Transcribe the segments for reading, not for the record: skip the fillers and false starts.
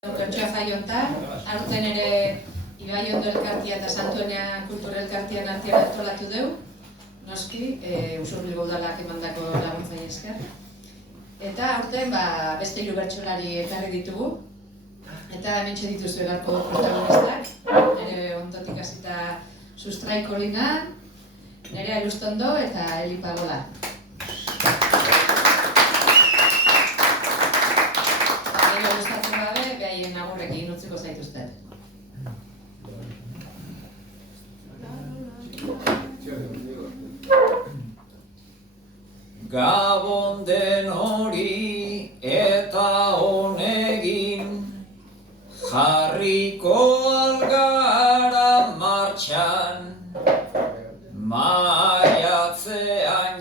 Kontxoa jaiontan, aurten ere Ibaiondo elkartia eta Santuenia Kultura elkartian artean antolatu dugu, noski, Usurbilgo udalak emandako laguntzaile esker. Eta aurten beste 3 bertsolari ekarri ditugu, eta hementxe dituzue gaurko protagonistak, nire ondotik hasita Sustrai Kolina, Nerea Elustondo eta Eli Pagola. Gustatzen gabe, behaien agurrekin utziko zaituzten. Gabon den hori eta honegin, jarriko algara martxan, maiatzean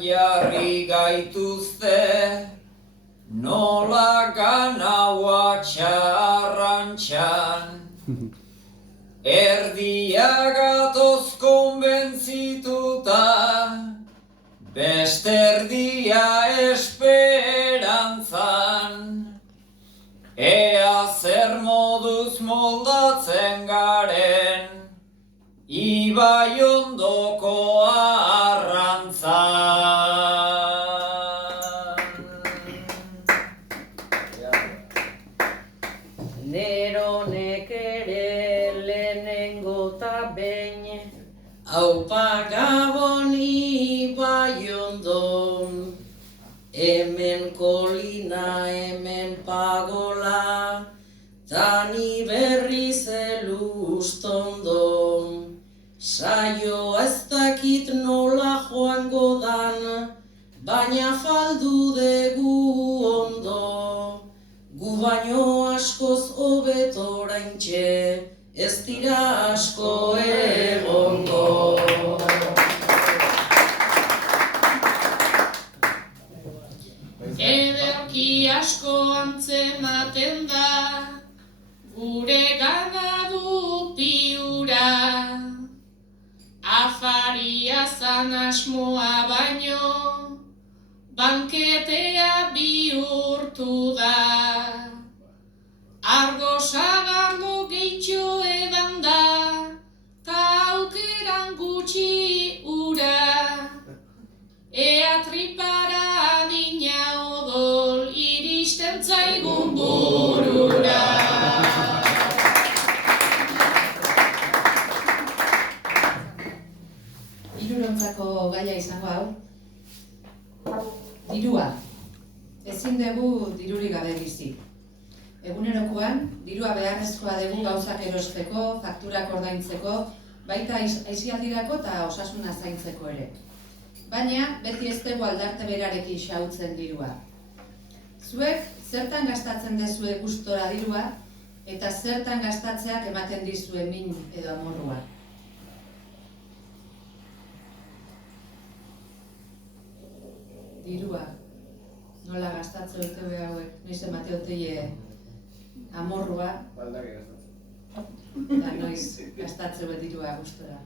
jarri gaituzte, nola ganaua txarrantxan. Erdia gatoz konbentzituta, beste erdia esperantzan. Ea zer moduz moldatzen garen, Ibaiondoko arrantzan. Neronek ere lehenengo ta behin, aupa Gabon Ibaiondo, hemen Kolina, hemen Pagola, tani berriz Elustondo. Saio ez dakit nola joango dan, baina faldu dugu ondo. Gu baino askoz hobeto oraintxe, ez dira asko egongo. Ederki asko antzematen da, gure ganadu piura. Afaria zan asmoa baino, banketea bihurtu da. Argo sagardo gehitxo edan da, ta aukeran gutxi ura. Ea tripara adina odol, iristen zaigun burura. Hirurontzako gaia izango hau, dirua. Ezin dugu dirurik gabe bizi. Egunerokoan, dirua beharrezkoa dugu gauzak erosteko, fakturak ordaintzeko, baita aisialdirako eta osasuna zaintzeko ere. Baina, beti ez dugu aldarte berarekin xahutzen dirua. Zuek, zertan gastatzen dezue gustora dirua, eta zertan gastatzeak ematen dizue min edo amorrua. Dirua, nola gastatzen dute hauek, noiz emate dute amorrua, da noiz gastatzen dirua gustora.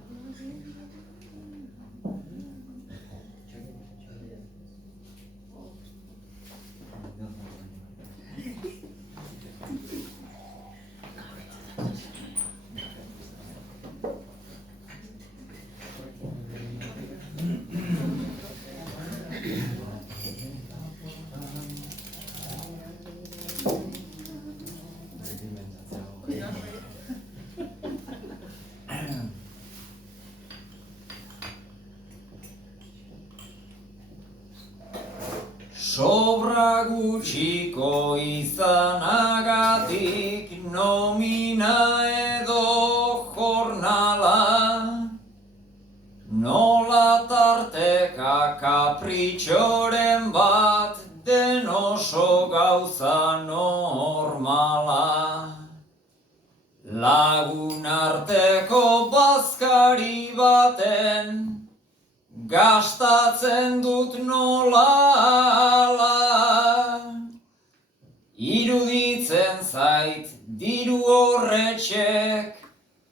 Sobra gutxiko izanagatik nomina edo jornala, nola tarteka kapritxoren bat den oso gauza normala. Lagun arteko bazkari baten, gastatzen dut nolala. Iruditzen zait diru horretxek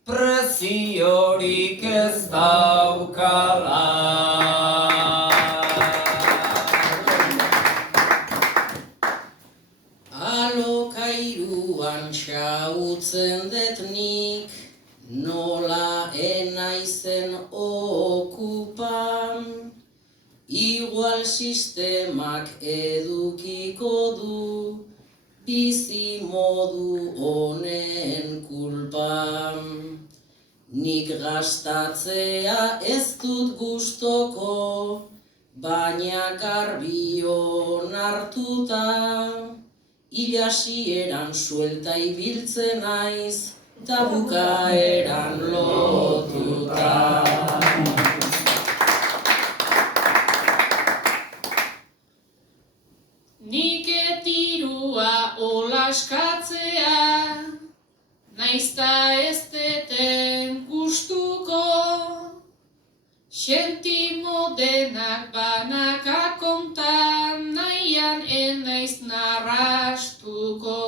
preziorik ez daukala. Alokairuan neurtzen dut nik, nola enaizen okupan, igual sistemak edukiko du, bizi modu honen kulpan. Nik gastatzea ez dut gustoko, baina garbion hartuta, ilasieran suelta ibiltzen naiz, ta bukaeran lotuta. Nik etirua olaskatzea, naizta ez deten gustuko, sentimo denak banaka kontan, nahian enaiz narrastuko.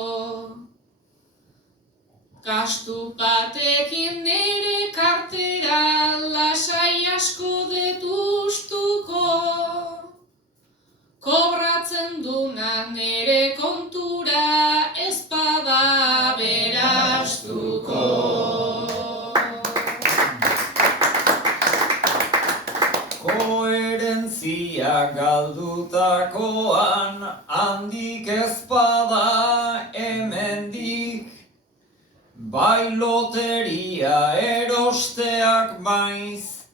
Gastu batekin nere kartera, lasai asko detustuko, kobratzen duna nere kontura, ez bada berastuko. Koherentzia galdutakoan handik ezpada hemendik, bai loteria erosteak maiz,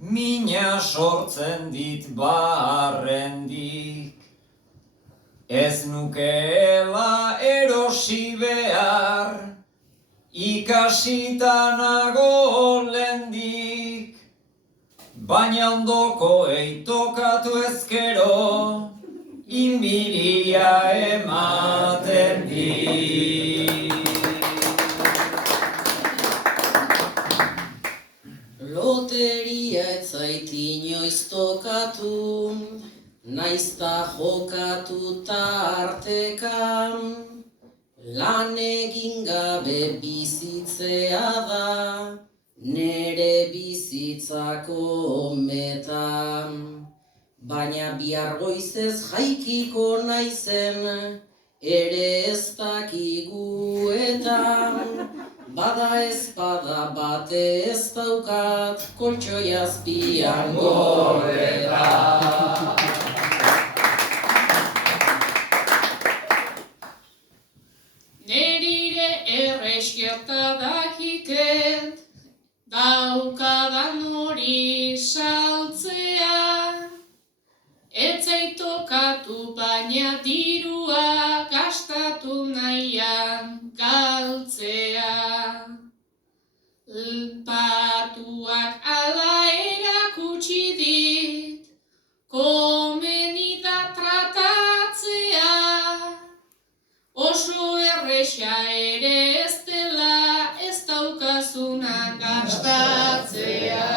mina sortzen dit barrendik. Ez nukeela erosi behar, ikasita nago lendik, baina ondoko eitokatu ezkero, inbiria ematen dit. Loteria ez zait inoiz tokatu, naizta jokatu tartekan, lan egin gabe bizitzea da, nere bizitzako metan. Baina bihar goizez jaikiko naizen, ere ez dakigu eta, bada ezpada bate ez daukat, koltsoi azpian gordeta. Nerire erresketa dakiket, daukadan hori saltzea, etzaitokatu baina dirua gastatu nahian galtzea. Batuak ala erakutsi dit, komeni da tratatzea, oso erresa ere ez dela, ez daukazuna gastatzea.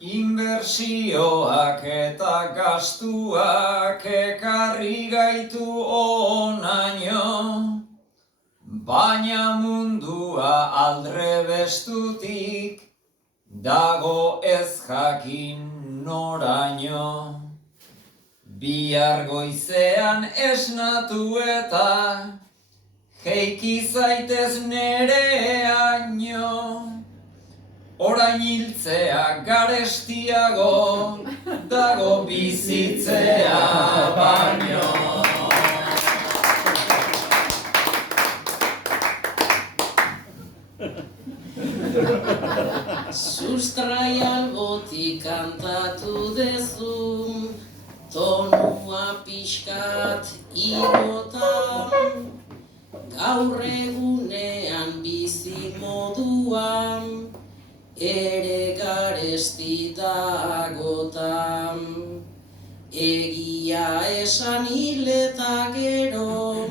Inbertsioak eta gastuak ekarri gaitu onaino, baina mundua aldrebestutik dago ez jakin noraino. Bihar goizean esnatu eta jeiki zaitez nereaino, orain hiltzea garestiago dago bizitzea baino. Sustrai albotik kantatu dezu, tonua pixkat igotan, gaur egunean bizi moduan, ere garesti dagotan. Egia esan hil eta gero,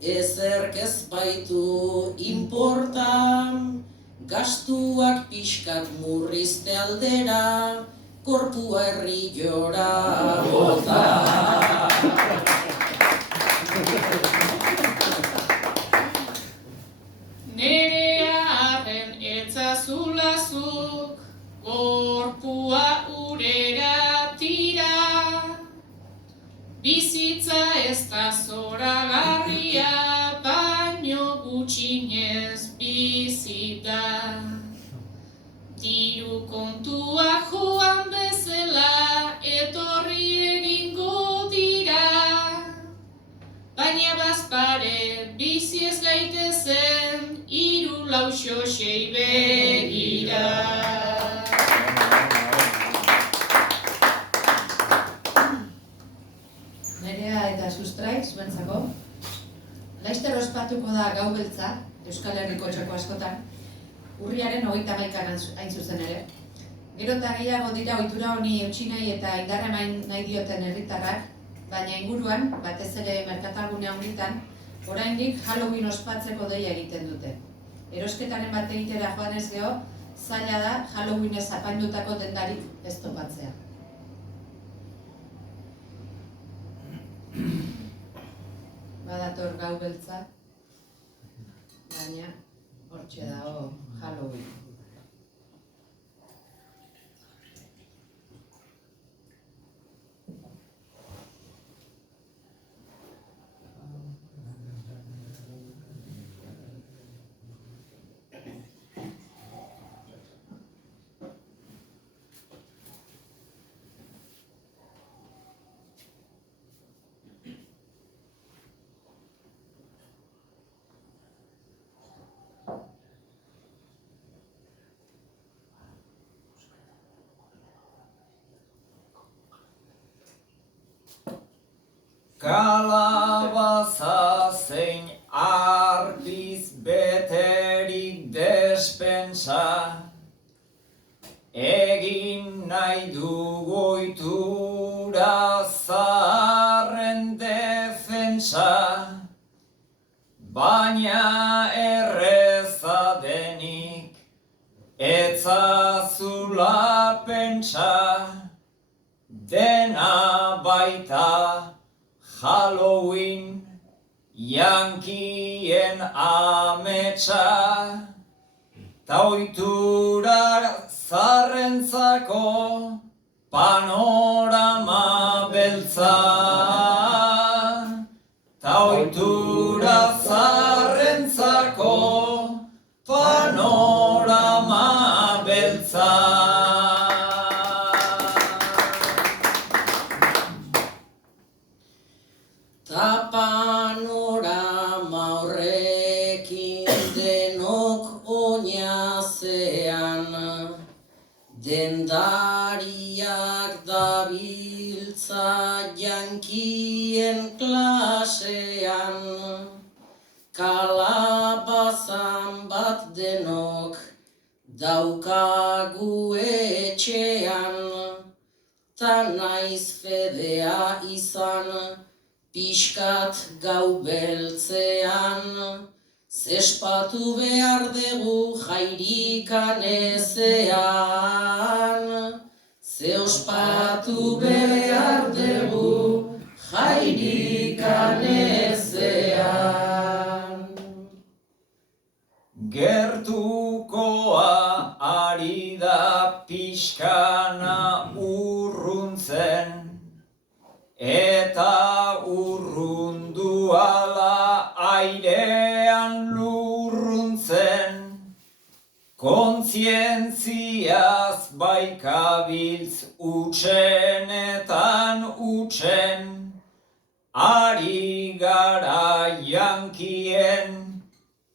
ezerk ez baitu inportan, gastuak pixkat murrizte aldera, korpua herri jora bota. Nerea arren etzazulazuk, gorpua urera tira, Bizitza ez da zoragarria, baino gutxinez bizi da. Diru kontua joan bezala, etorri egingo dira. Baina bazpare bizi ez gaitezen, 3, 4, 6 begira. Nerea eta sustrai, zuentzako. Laizter ospatuko da Gau Beltza, Euskal Herriko txoko askotan, urriaren 31an hain zuzen ere. Gero eta gehiago dira ohitura honi eutsi nahi eta indarra eman nahi dioten herritarrak, baina inguruan, batez ere merkatalgune handitan, oraindik Halloween ospatzeko deia egiten dute. Erosketaren bat egitera joanez gero, zaila da Halloweenez apaindutako dendarik ez topatzea. Badator Gau Beltza, baina hortxe dago Halloween. Kalabaza zein argiz beterik despensa, egin nahi dugu ohitura zaharren defensa, baina erreza denik etzazula pentsa, dena baita Halloween, Yankien ametsa, ta ohitura zaharrentzako panorama beltza. Ta ohitura zaharrentzako panorama beltza. Ta panorama horrekin denok oinazean, dendariak dabiltza jankien klasean, kalabazan bat denok daukagu etxean, ta naiz fedea izan pixkat Gau Beltzean, zespatu behar dugu jairikan ezean, ze ospatu behar dugu jairikan ezean. Gertukoa ari da pixkana urruntzen, eta urrundu ala airean lurruntzen, kontzientziaz baikabiltz utxenetan utxen, ari gara jankien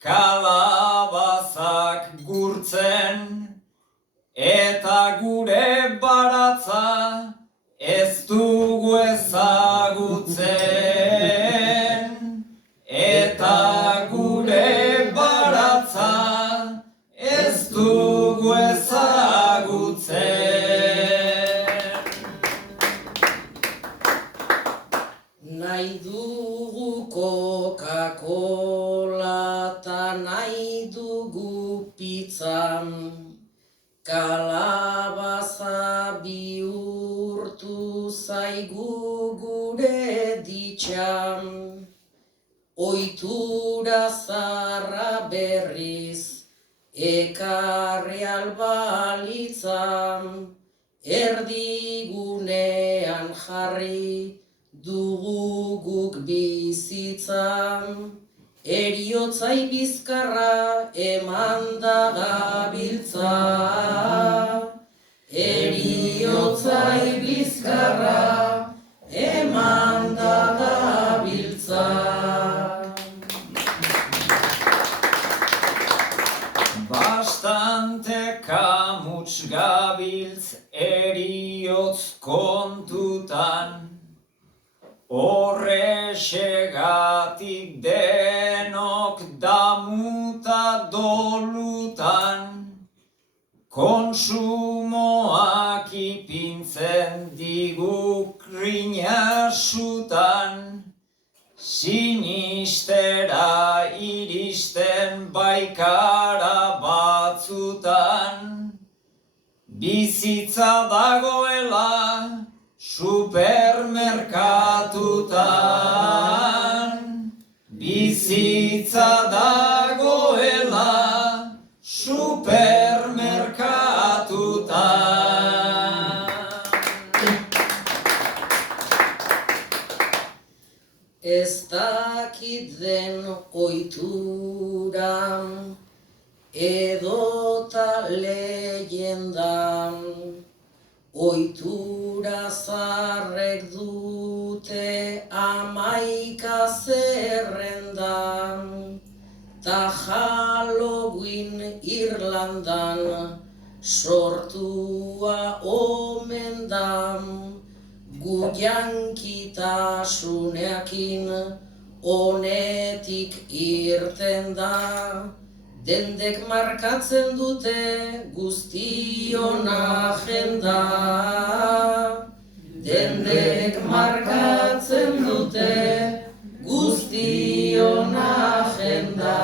kalabazak gurtzen, eta gure baratza ez dugu ezagutzen, eta gure baratza ez dugu ezagutzen. Nahi dugu Coca-Cola ta nahi dugu pizza, kalabaza bihurtu zaigu gure ditxan, ohitura zaharra berriz ekarri albalitzan, erdigunean jarri dugu guk bizitzan, eriotzai bizkarra eman da gabiltza. Eriotzai bizkarra eman da gabiltza. Bastante kamuts gabiltz eriotz kontutan, horrexegatik denok damuta dolutan, konsumoak ipintzen digu krinasutan, sinistera iristen baikara batzutan, bizitza dagoela supermerkatutan, bizitza dagoela supermerkatutan. Ez dakit den oituran, edota leyendan, oitura zarrek dute 11 zerrendan, ta Halloween Irlandan sortua omen da, gu jankitasuneakin honetik irten da, dendek markatzen dute guztion agenda. Dendek markatzen dute guztion agenda.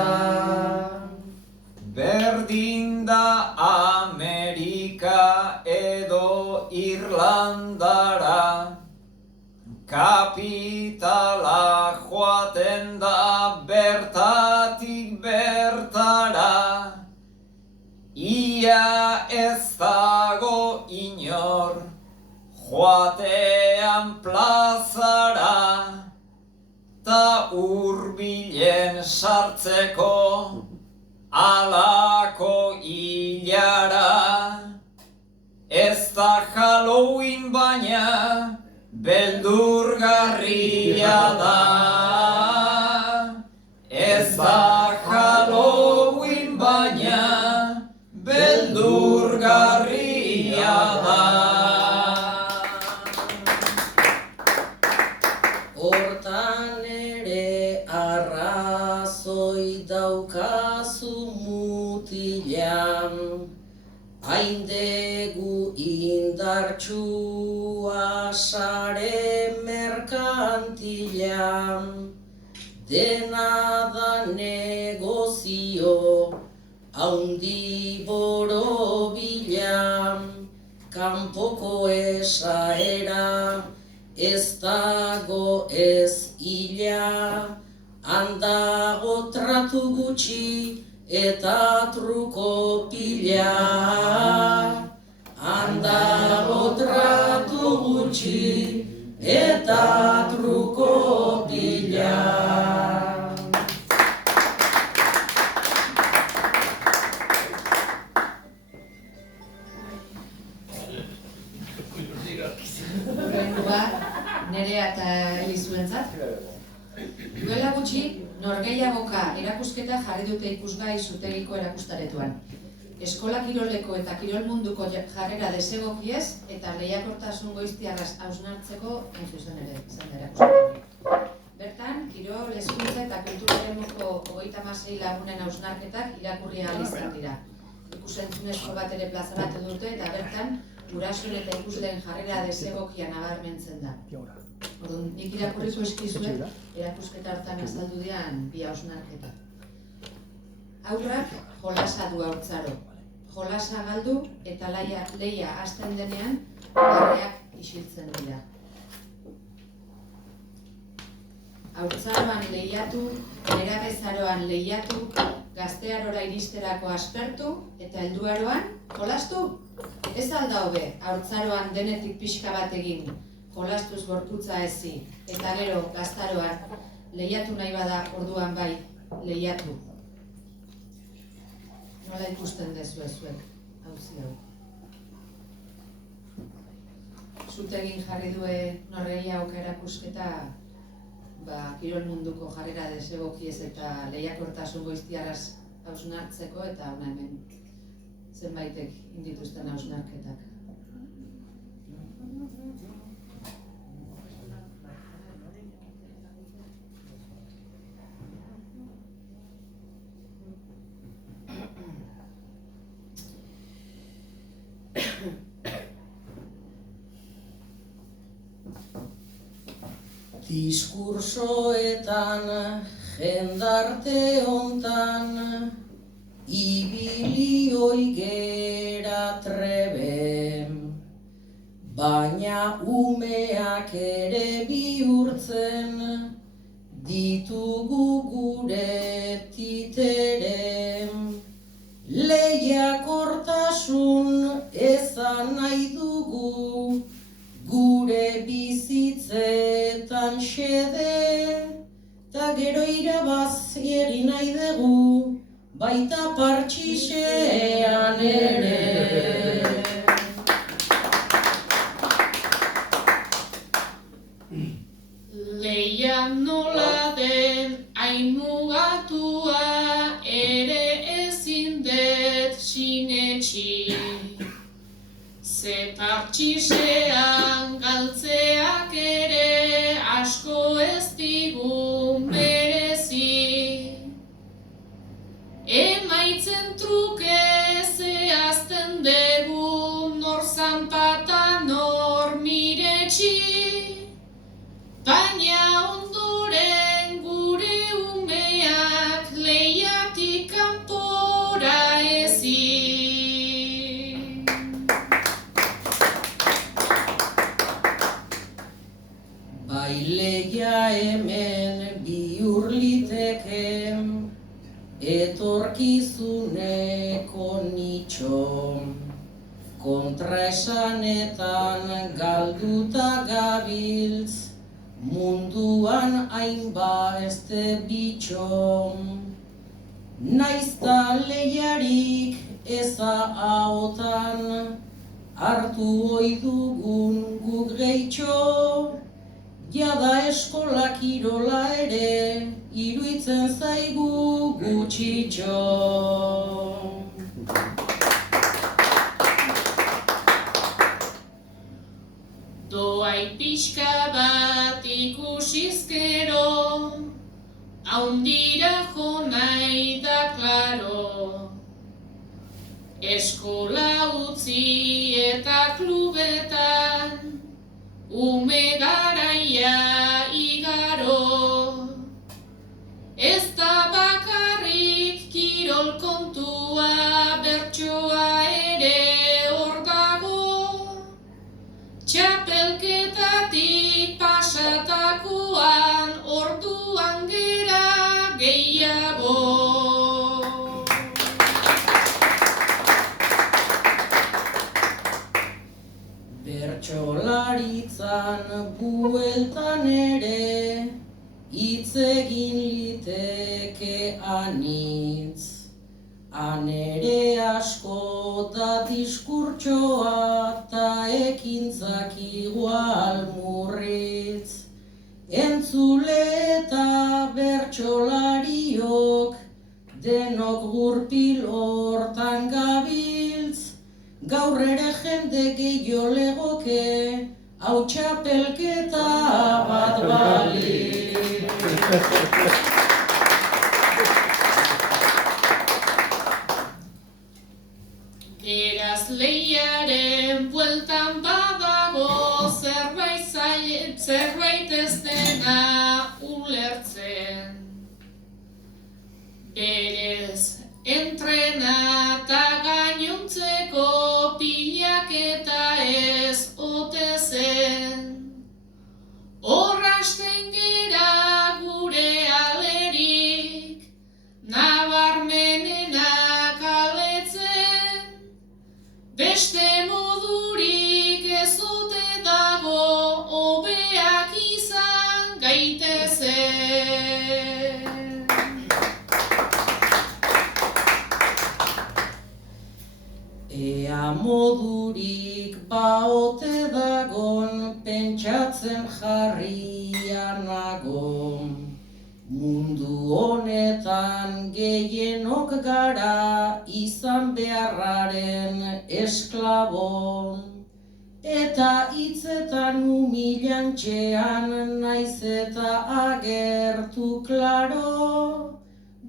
Berdin da Amerika edo Irlandara, kapitala joaten da bertatik bertara, ia ez dago inor joatean plazara, ta hurbilen sartzeko alako hilara. Ez da Halloween baina beldurgarria da. Ez da Halloween baina beldurgarria da. Hortan ere arrazoi daukazu mutilan, haindegu indartsua sare merkantilan, dena da negozio haundi borobilan, kanpoko esaera ez dago ez ila, handago tratu gutxi eta truko pila. Handago tratu gutxi eta truko pila. Hurrengoa, Nerea eta Elizuentzat. Duela gutxi, norgehiagoka erakusketa jarri dute ikusgai zutegiko erakustaretuan. Eskola kiroleko eta kirol munduko jarrera desegokiez eta lehiakortasun goiztiarraz hausnartzeko zuzen ere izan da erakusketa. Bertan, kirol, hezkuntza eta kulturaremuko 36 lagunen hausnarketak irakurri ahal izan dira. Ikusentzunezko bat ere plazaratu dute eta bertan, gurasoen eta ikusleen jarrera desegokia nabarmentzen da. Orduan, nik irakurriko eskizuet, erakusketa hartan azaldu dian bi hausnarketa. Haurrak jolasa du haurtzaro. Jolasa galdu eta lehia hasten denean, barreak isiltzen dira. Haurtzaroan lehiatu, nerabezaroan lehiatu, gaztearora iristerako aspertu eta helduaroan jolastu? Ez alda hobe, haurtzaroan denetik pixka bat egin, jolastuz gorputza ezi, eta gero gaztaroan lehiatu nahi bada orduan bai, lehiatu. Nola ikusten dezu zuek, hauzi hau. Zutegin jarri due norreia oka erakusketa, kirol munduko jarrera desegokiez eta lehiakortasun goiztiaraz hausnartzeko, eta hona hemen zenbaitek indituzten hausnarketak. Diskursoetan, jendarte hontan, ibili oigera trebe, baina umeak ere bihurtzen, ditugu gure titere. Lehiakortasun ezan nahi dugu, gure bizitzetan xede, ta gero irabaz egin nahi dugu, baita partxisean ere. Lehia nola den hain mugatua ere ezin dut sinetxi. Ze partxisean galtzeak ere asko ez digu merezi. Emaitzen truke zehazten dugu nor zanpata nor miretsi, baina ondoren gure umeak lehiatik kanpora ezin. Baileia hemen bihur liteke, etorkizuneko nitxo, kontraesanetan galduta gabiltz, munduan hainbeste bitxo. Naizta lehiarik eza ahotan, hartu ohi dugun guk gehitxo, jada eskola kirola ere, iruitzen zaigu gutxitxo. Doai pixka bat ikusizkero, haundira jo nahi da klaro. Eskola utzi eta klubetan, ume garaia igaro. Ez da bakarrik kirol kontua, bertsoa ere hor dago. Txapelketatik pasatakoan orduan gera gehiago. Bertsolaritzan bueltan ere, hitz egin liteke anitz. Han ere asko da diskurtsoa ta ekintzak igual murritz. Entzule eta bertsolariok denok gurpil hortan gabiltz. Gaur ere jende gehiago legoke, hau txapelketa bat balitz. Beraz lehiaren bueltan badago zerbait ez dena ulertzen. Berez entrena eta gainontzeko pilaketa ez ote zen. Horrasten gera gure alerik, nabarmenenak beste modurik ez ote dago konturik baote dagon, pentsatzen jarria nago. Mundu honetan gehienok gara izan beharraren esklabo. Eta hitzetan humilantxean naiz eta agertu klaro.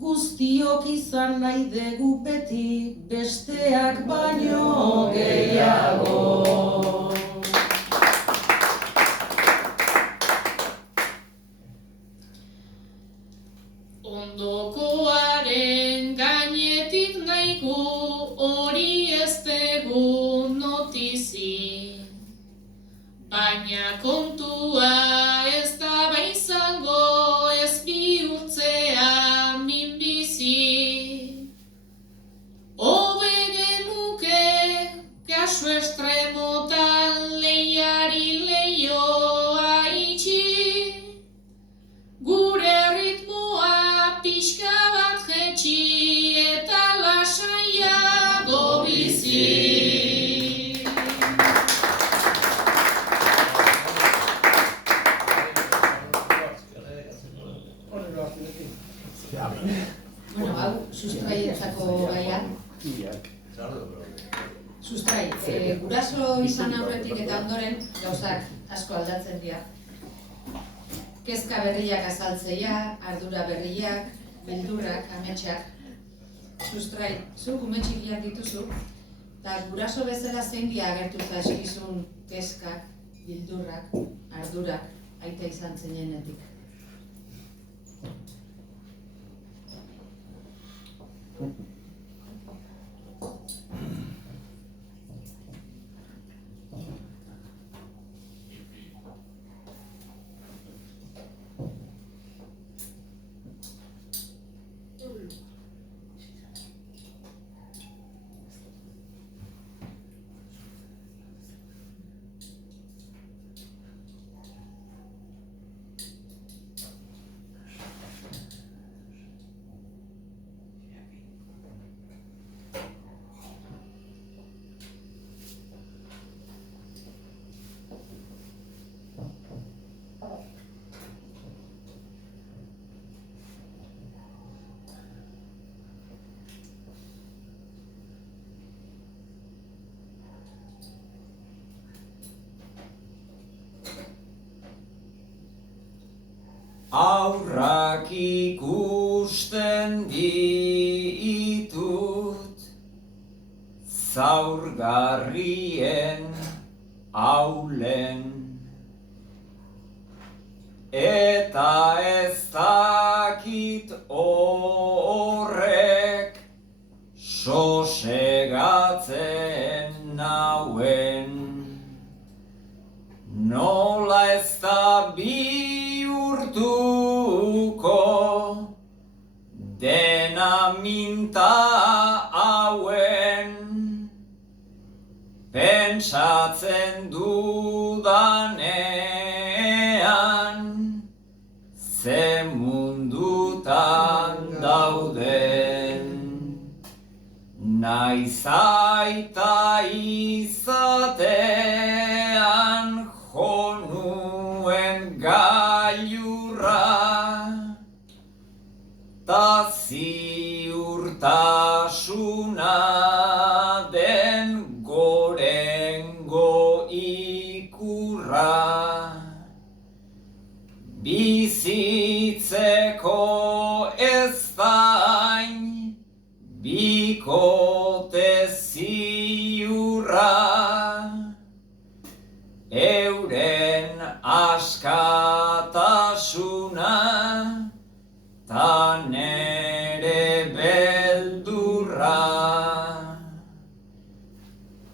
Guztiok izan nahi dugu beti besteak baino gehiago. Ondokoaren gainetik nahiko hori ez dugu notizi. Baina kontua ez da izango ez bihurtzea minbizi. Hobe genuke kasu estremotan lehiari lehioa itxi. Gure ritmoa pixka bat jetxi eta lasaiago bizi. Bueno, hau sustraietzako gaia. Sustrai, guraso izan aurretik eta ondoren gauzak asko aldatzen dira. Kezka berriak azaltzeia, ardura berriak, beldurrak, ametsak. Sustrai, zuk ume txikiak dituzu, eta guraso bezala zein dia agertu zaizkizun kezkak, beldurrak, ardurak, aita izan zinenetik. Aurrak ikusten ditut, zaurgarrien aulen. Eta ez dakit horrek sosegatzen nauen. Nola ez da bihurtuko dena minta hauen. Pentsatzen dudanean ze mundutan dauden. Naiz aita izatean jo nuen gailurra, ta ziurtasuna den gorengo ikurra. Bizitzeko ez dain bikote ziurra, euren askatasuna ta nere beldurra.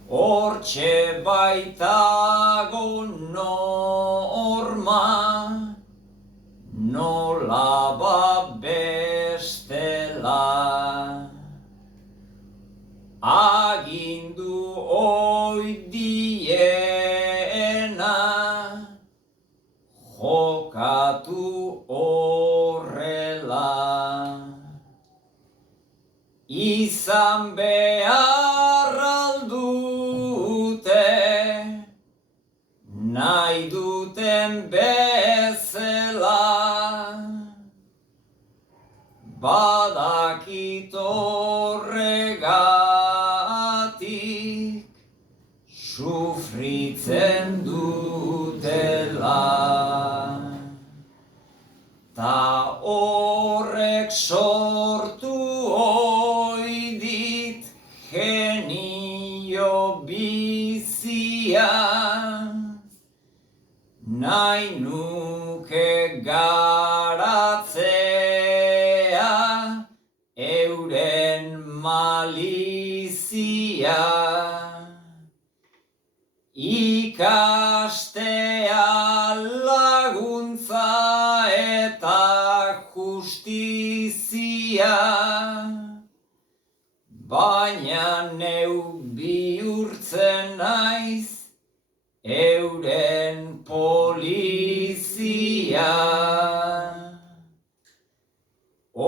Hortxe baitago norma, nola bestela. Agindu oi diena, jokatu horrela. Izan behar aldu nahi duten bezala, badakit horregatik sufritzen dutela. Ta horrek sortu ohi dit genio bizia, nahi nuke garatzea euren malizia. Ikastea laguntza eta justizia, baina neu bihurtzen naiz euren polizia.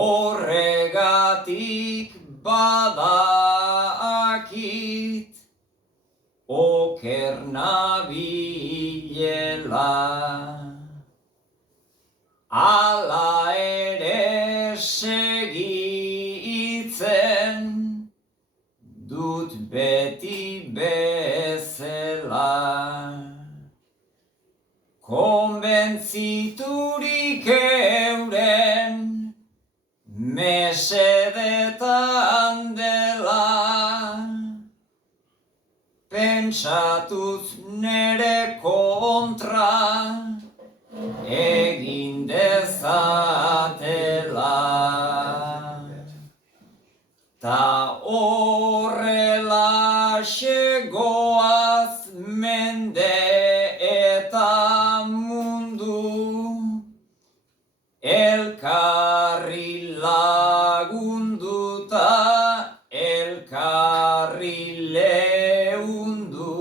Horregatik badakit oker nabilela. Ala ere segitzen dut beti bezala. Konbentziturik euren mesedetan dela, pentsatuz nere kontra egin dezatela. Ta horrelaxe goaz mende eta mundu, elkarri lagunduta, elkarri leundu.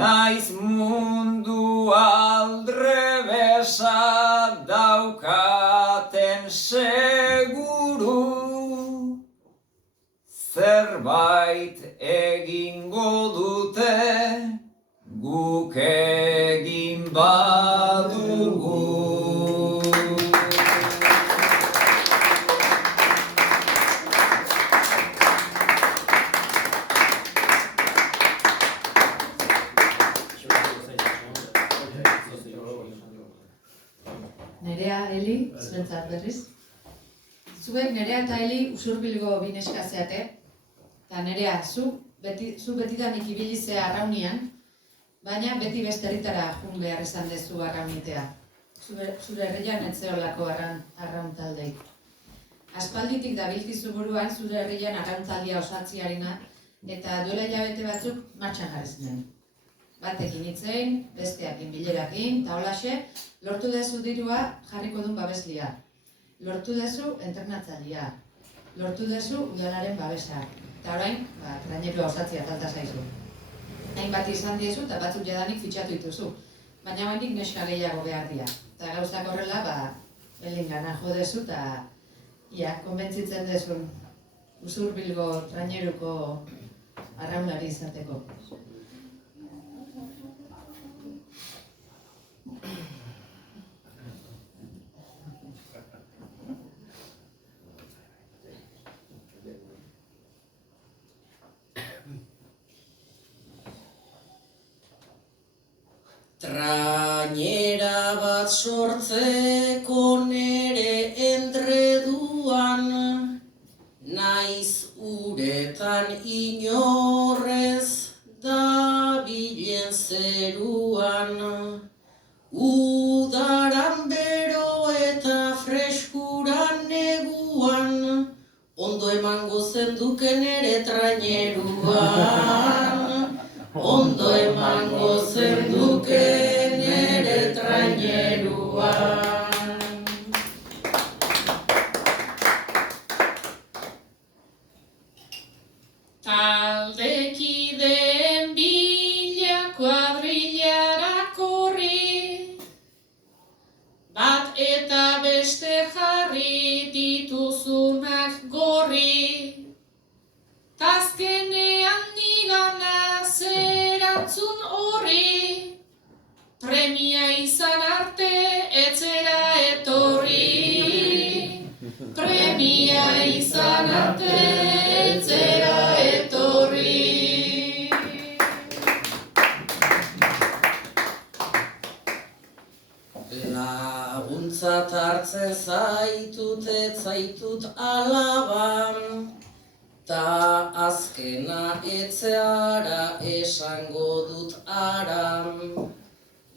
Naiz mundu aldrebesa daukaten seguru, zerbait egingo dute guk egin badugu. Nerea, Eli, zuentzat berriz. Zuek Nerea eta Eli usurbilgo bi neska zeate, eta Nerea, zu betidanik ibili zea arraunian, baina beti beste herritara jun behar izan dezu arraunitea. Zure herrian etzeolako arraun taldeik. Aspalditik dabilkizu buruan zure herrian arraun taldea osatziarena, eta duela hilabete batzuk martxan jarri zinen. Batekin hitzein, besteakin bilerakin, eta holaxe, lortu dezu dirua jarriko duen babeslia. Lortu dezu entrenatzailea. Lortu dezu udalaren babesa. Eta orain, trainerua osatzea falta zaizu. Hainbat izan diezu eta batzuk jadanik fitxatu dituzu. Baina oraindik neska gehiago behar dira. Eta gauzak horrela, belingana jo dezu eta konbentzitzen dezun Usurbilgo traineruko arraunlari izateko. Trainera bat sortzeko nere endreduan, naiz uretan inorrez dabilen zeruan. Udaran bero eta freskuran neguan, ondo emango zenduke nere traineruan. Ondo emango zenduke nere traineruan. Taldekideen bila kuadrillara korri, bat eta beste jarri dituzunak gorri, tazkenean nigan premia izan arte etzera etorri. Laguntzat hartzen zaitut, ez zaitut alaban, ta azkena etzeara esango dut aram.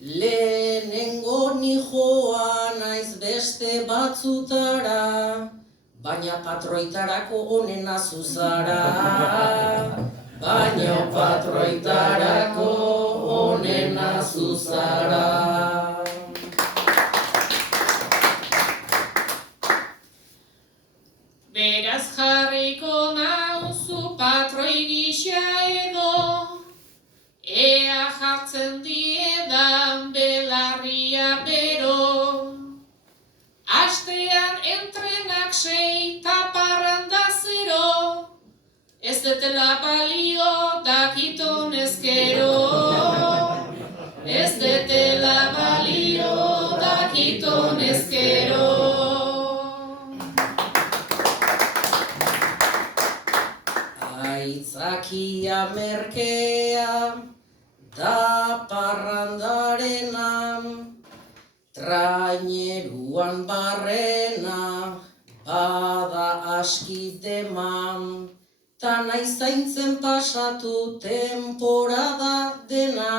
Lehenengo nijoa naiz beste batzutara, baina patroitarako onena zuzara. Baina patroitarako onena zuzara. Beraz jarriko nauzu patroi gisa edo, ea jartzen diedan belarria bero. Astean entrenak 6 ta parranda 0, ez detela balio dakiton ezkero. Ez detela balio dakiton ezkero. Aitzakia merkea da parrandarena, traineruan barrena bada askiteman, ta naiz zaintzen pasatu temporada dena,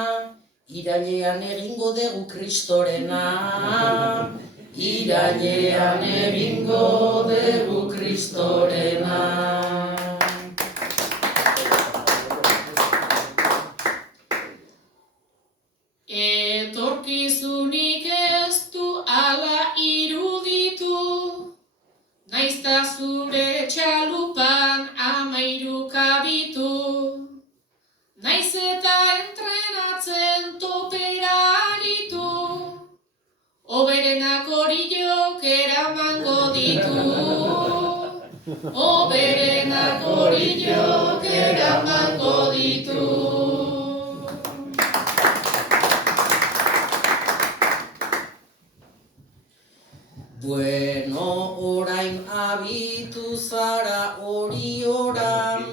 irailean egingo dugu kristorena. Irailean egingo dugu kristorena. Etorkizunik ez du ala iruditu, naizta zure txalupan 13 kabitu. Naiz eta entrenatzen topera aritu, oberenak orilok eramango ditu. Oberenak orilok eramango ditu. Bueno, orain abitu zara hori oran,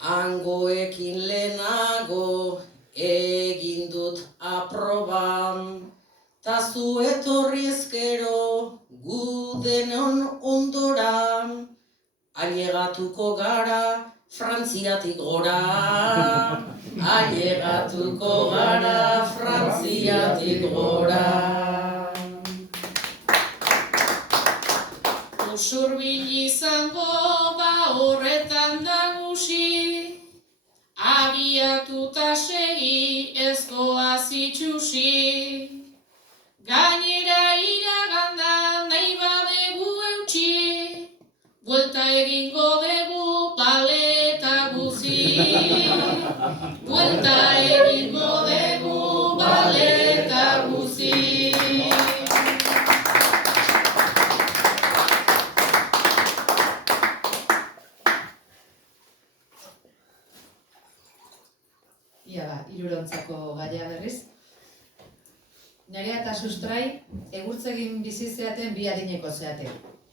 hangoekin lehenago egin dut aproban, ta zu etorri ezkero gu denon ondoran, ailegatuko gara Frantziatik gora. Ailegatuko gara Frantziatik gora. Usurbil izango da horretan nagusi, abiatuta segi ez goaz itxusi. Gainera iraganda nahi badegu eutxi, buelta egingo dugu baleta guzi. Buelta egingo dugu baleta guzi. Ia ba, hirurontzako gaia berriz. Nerea eta Sustrai egurtzegin bizi zeaten bi adineko zeate.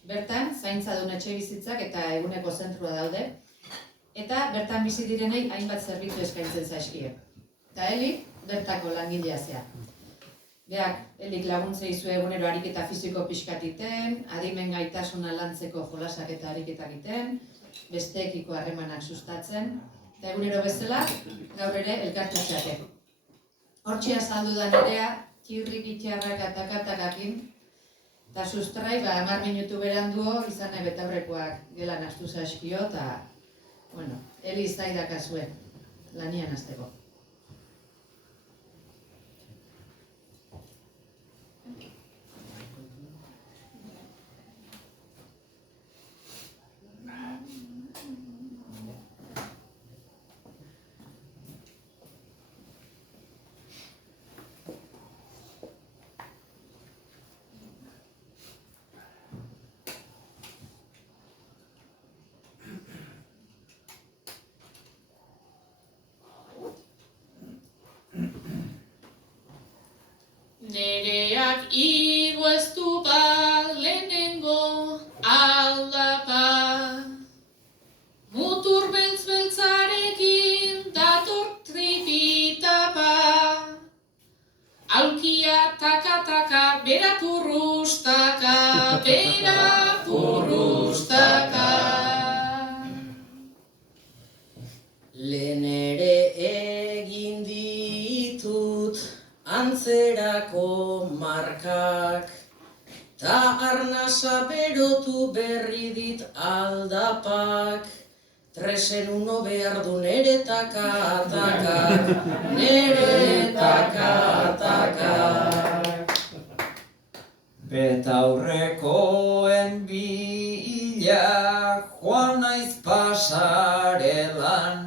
Bertan, zaintzadun etxe bizitzak eta eguneko zentrua daude, eta bertan bizi direnei hainbat zerbitzu eskaintzen zaizkie. Eta Elik bertako langilea zea. Beak, Elik laguntza izu egunero ariketa fisiko pixkat iten, adimen gaitasuna lantzeko jolasak eta ariketak iten, besteekiko harremanak sustatzen, eta egunero bezala, gaur ere elkartu zeate. Hortxe azaldu da Nerea, txirrik itxarrak atakatakakin, eta Sustrai, 10 minutu beranduo, izan nahi betaurrekoak gelan astu zaizkio, eta, bueno, Eli zaidakazue, lanian hasteko. Nereak igo ez du bat lehenengo gainera purrustaka. Lehen ere egin ditut antzerako markak, ta arnasa berotu berri dit aldapak, tresen uno behar du nere takatakak, nere takatakak. Betaurrekoen bila joan naiz pasarelan,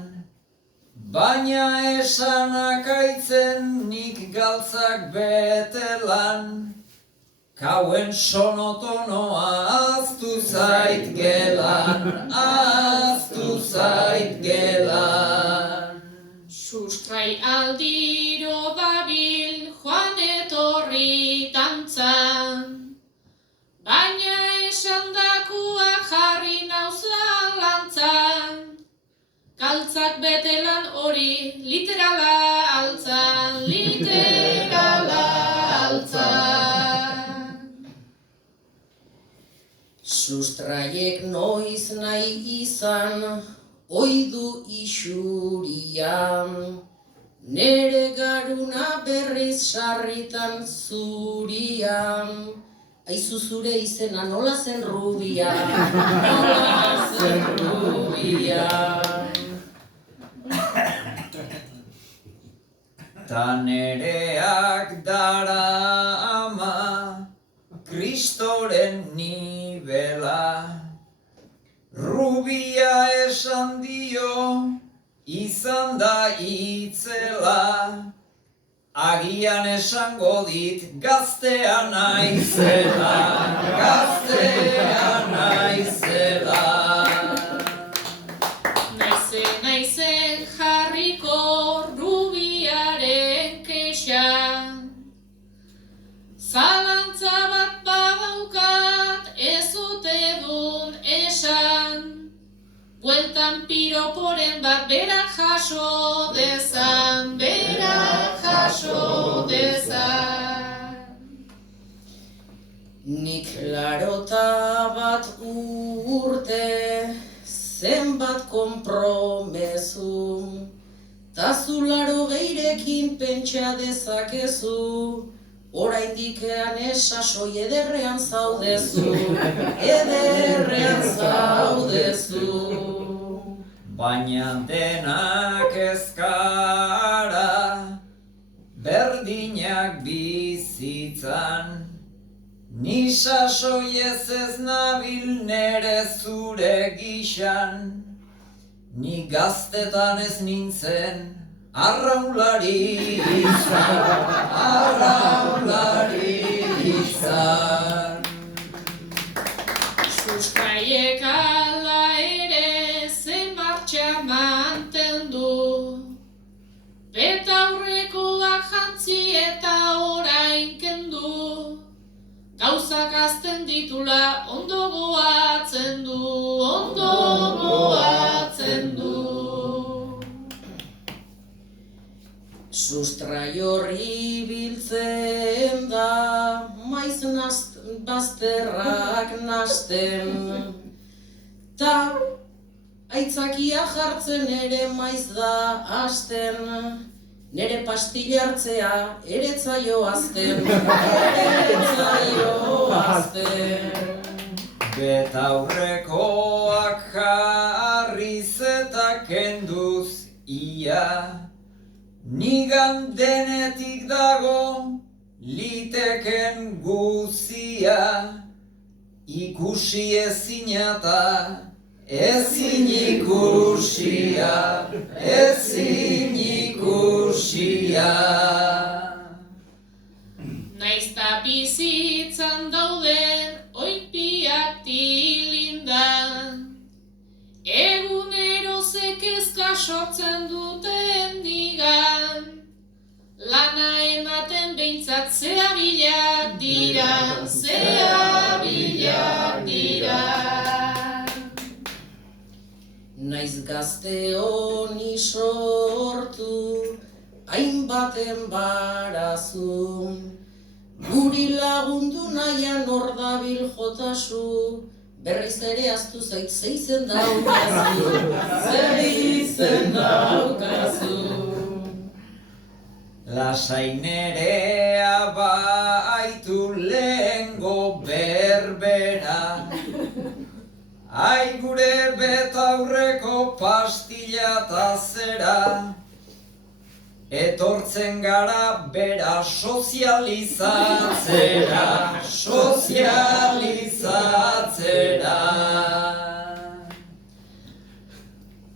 baina esanak aitzen nik galtzak betelan, kauen sonotonoa aztu zait gelan, aztu zait gelan. Sustrai aldiro dabil joan etorri dantzan, baina esandakoa jarri nauza lantzan, galtzak betelan hori literala altzan, literala altzan. Sustraiek noiz nahi izan, oidu isurian, nere garuna berriz sarritan zurian. Aizu zure izena nola zen rubia, nola zen rubia. Ta nereak dara ama Kristoren nibela, rubia esan dio izan da itzela, agian esango dit gaztea naizela, gaztea naizela. Naizen jarriko rubiaren kexan, zalantza bat badaukat ez ote dun esan, bueltan piroporen bat berak jaso dezan, berak jaso dezan. Nik 81 urte, zenbat konpromezu, ta zu 80rekin pentsa dezakezu, oraindik sasoi ederrean zaudezu, ederrean zaudezu. Baina denak ezkara berdinak bizitzan, ni sasoi ez nabil nere zure gixan, ni gaztetan ez nintzen arraunlari izan, arraunlari izan. Sustraiek ala ere zen martxa mantendu, betaurrekoak jantzi eta orain kendu, gauzak azten ditula ondo goatzen du, ondo goatzen du. Sustrai horri biltzen da, maiz bazterrak nasten, ta aitzakia jartzen ere maiz da hasten, nere pastilla hartzea eretzaio azten, eretzaio azten. Betaurrekoak jarriz eta kenduz ia, nigan denetik dago liteken guzia, ikusi ezinata, ezin ikusia, ezin ikusia. Naizta bizitzan dauden oinpiak tilindan, egunero zekezka sortzen duten nigan, lana ematen behintzat zehabilak dira, zehabilak dira. Naiz gazte honi sortu, hainbaten barazu, Guri lagundu nahian hor dabil jotasu, berriz ere aztu zait zeizen daukazu, zeizen daukazu. Lasai nerea baitu lehengo berbera, ai gure betaurreko pastilla ta zera, etortzen gara bera sozializatzera, sozializatzera.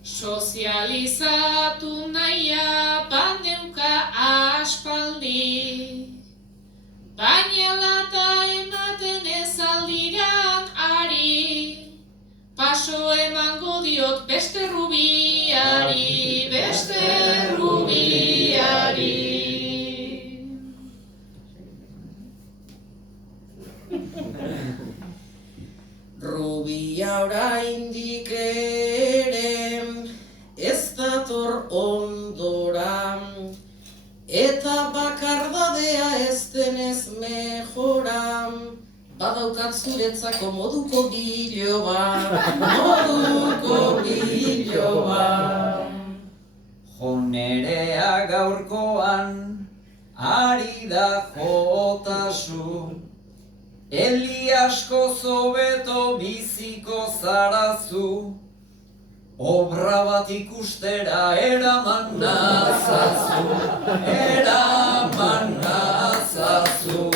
Sozializatu nahia baneuka aspaldi, baina lata ematen ez aldiran ari, paso emango diot beste rubiari, beste rubiari. Rubia oraindik ere ez dator ondora, eta bakardadea ez denez mejora, badaukat zuretzako moduko biloba, moduko biloba. Jonerea gaurkoan ari da jotasu, Eli asko zobeto biziko zarazu, obra bat ikustera eraman nazazu, eraman nazazu.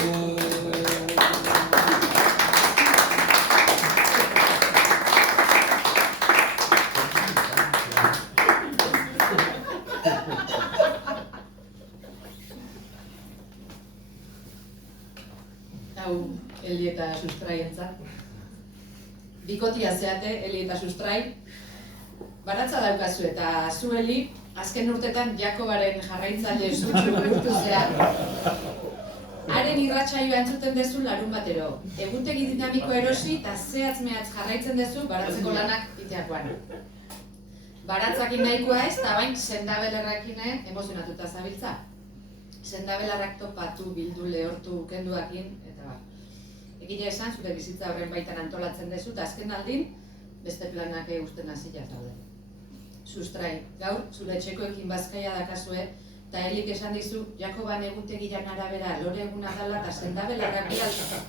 Hau, Eli eta Sustraientzat. Bikotia zeate, Eli eta Sustrai. Baratza daukazu eta zu, Eli, azken urtetan Jakobaren jarraitzaile sutsu bihurtu zea. Haren irratsaioa entzuten dezu larun batero. Egutegi dinamiko erosi eta zehatz-mehatz jarraitzen dezu baratzeko lanak iteakoan. Baratzakin nahikoa ez, eta bain sendabelerrakin emozionatuta zabiltza. Sendabelarrak topatu, bildu, lehortu, kenduakin, eta bar. Egia esan, zure bizitza horren baitan antolatzen dezu, eta azken aldin, beste planak usten hasia zaude. Sustrai, gaur, zure etxekoekin bazkaia dakazue, eta Elik esan dizu, Jakoban egutegian arabera lore eguna dela eta sendabelarrak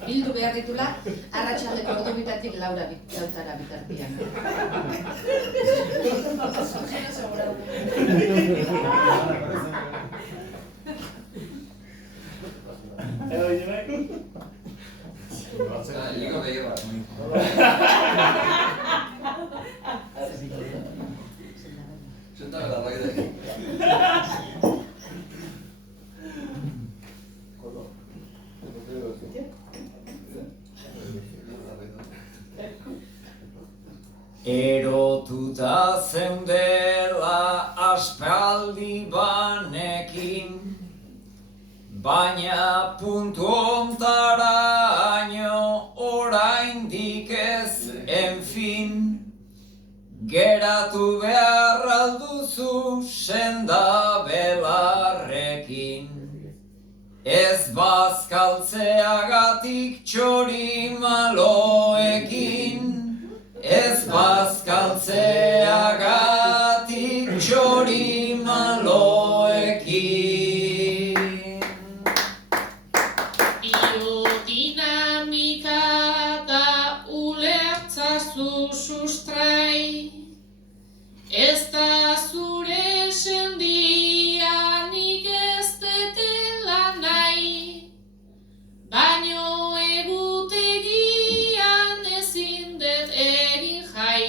bildu behar ditula, arratsaldeko ordu bitatik lautara bitartian. Erotuta zeundela aspaldi banekin, baina puntu ontaraino oraindik ez, enfin, geratu behar alduzu sendabelarrekin. Ez bazkaltzeagatik txori maloekin, ez bazkaltzeagatik txori maloekin. Biodinamika da ulertzazu sustrai, ez da zure sendia nik ez detela nahi, baino egutegian ezin dut egin jai.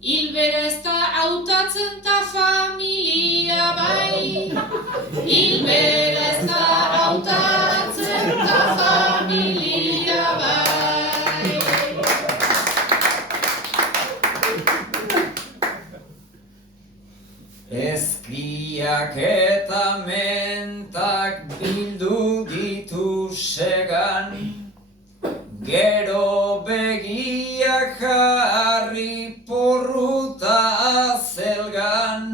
Hilbera ez da hautatzen ta familia bai, hilbera ez da hautatzen ta familia bai. Ezkiak eta mentak bildu ditu segan, gero begiak jarri porruta azelgan.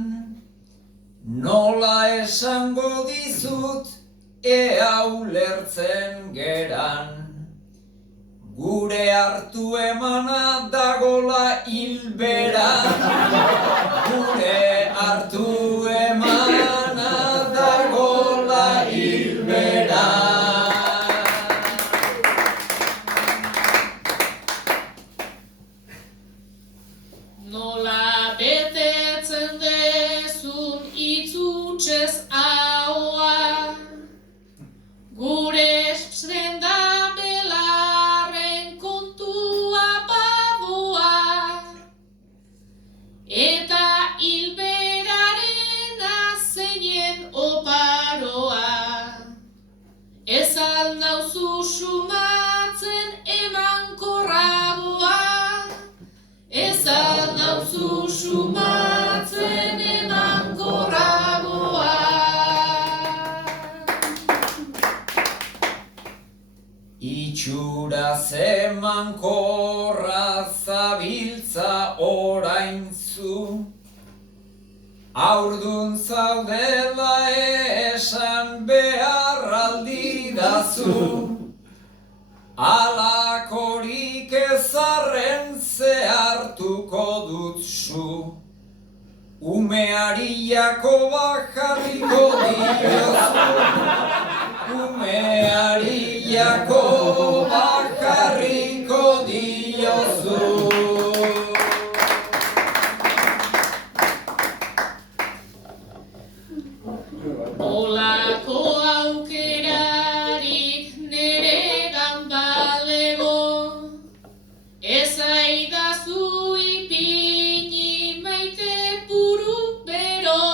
Nola esango dizut ea ulertzen geran. Gure hartu emana dagola hilberan, gure hartu emana dagola hilberan. Nola betetzen dezun itzutsez ahoa, gure senda belarren kontua badoa, eta hilberaren azeinen oparoa. Ez al nauzu sumatzen emankorragoa, ez al nauzu sumatzen emankorragoa. Itxura zemankorra zabiltza oraintzu, haurdun zaudela esan behar aldidazu. Alakorik ezarren zehartuko dut zu, umeari Jakoba jarriko diozu, umeari Jakoba jarriko diozu. Olako aukerarik neregan balego, ez aidazu ipini maite puru bero.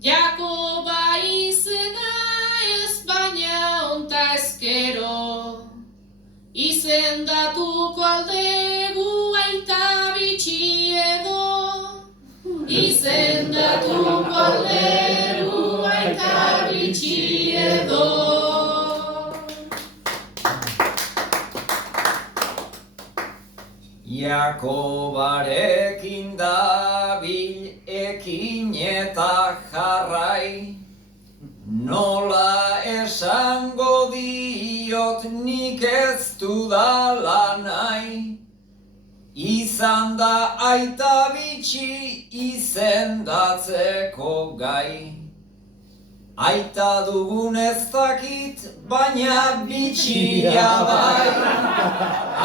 Jakoba izena ez baina onta ezkero, izendatuko aldegu aita bitxi edo, izendatuko aldegu aita bitxi edo. Jakobarekin dabil ekin eta jarrai, nola esango diot nik ez dudala nahi, izan da aita bitxi izendatzeko gai. Aita dugun ez dakit, baina bitxia bai.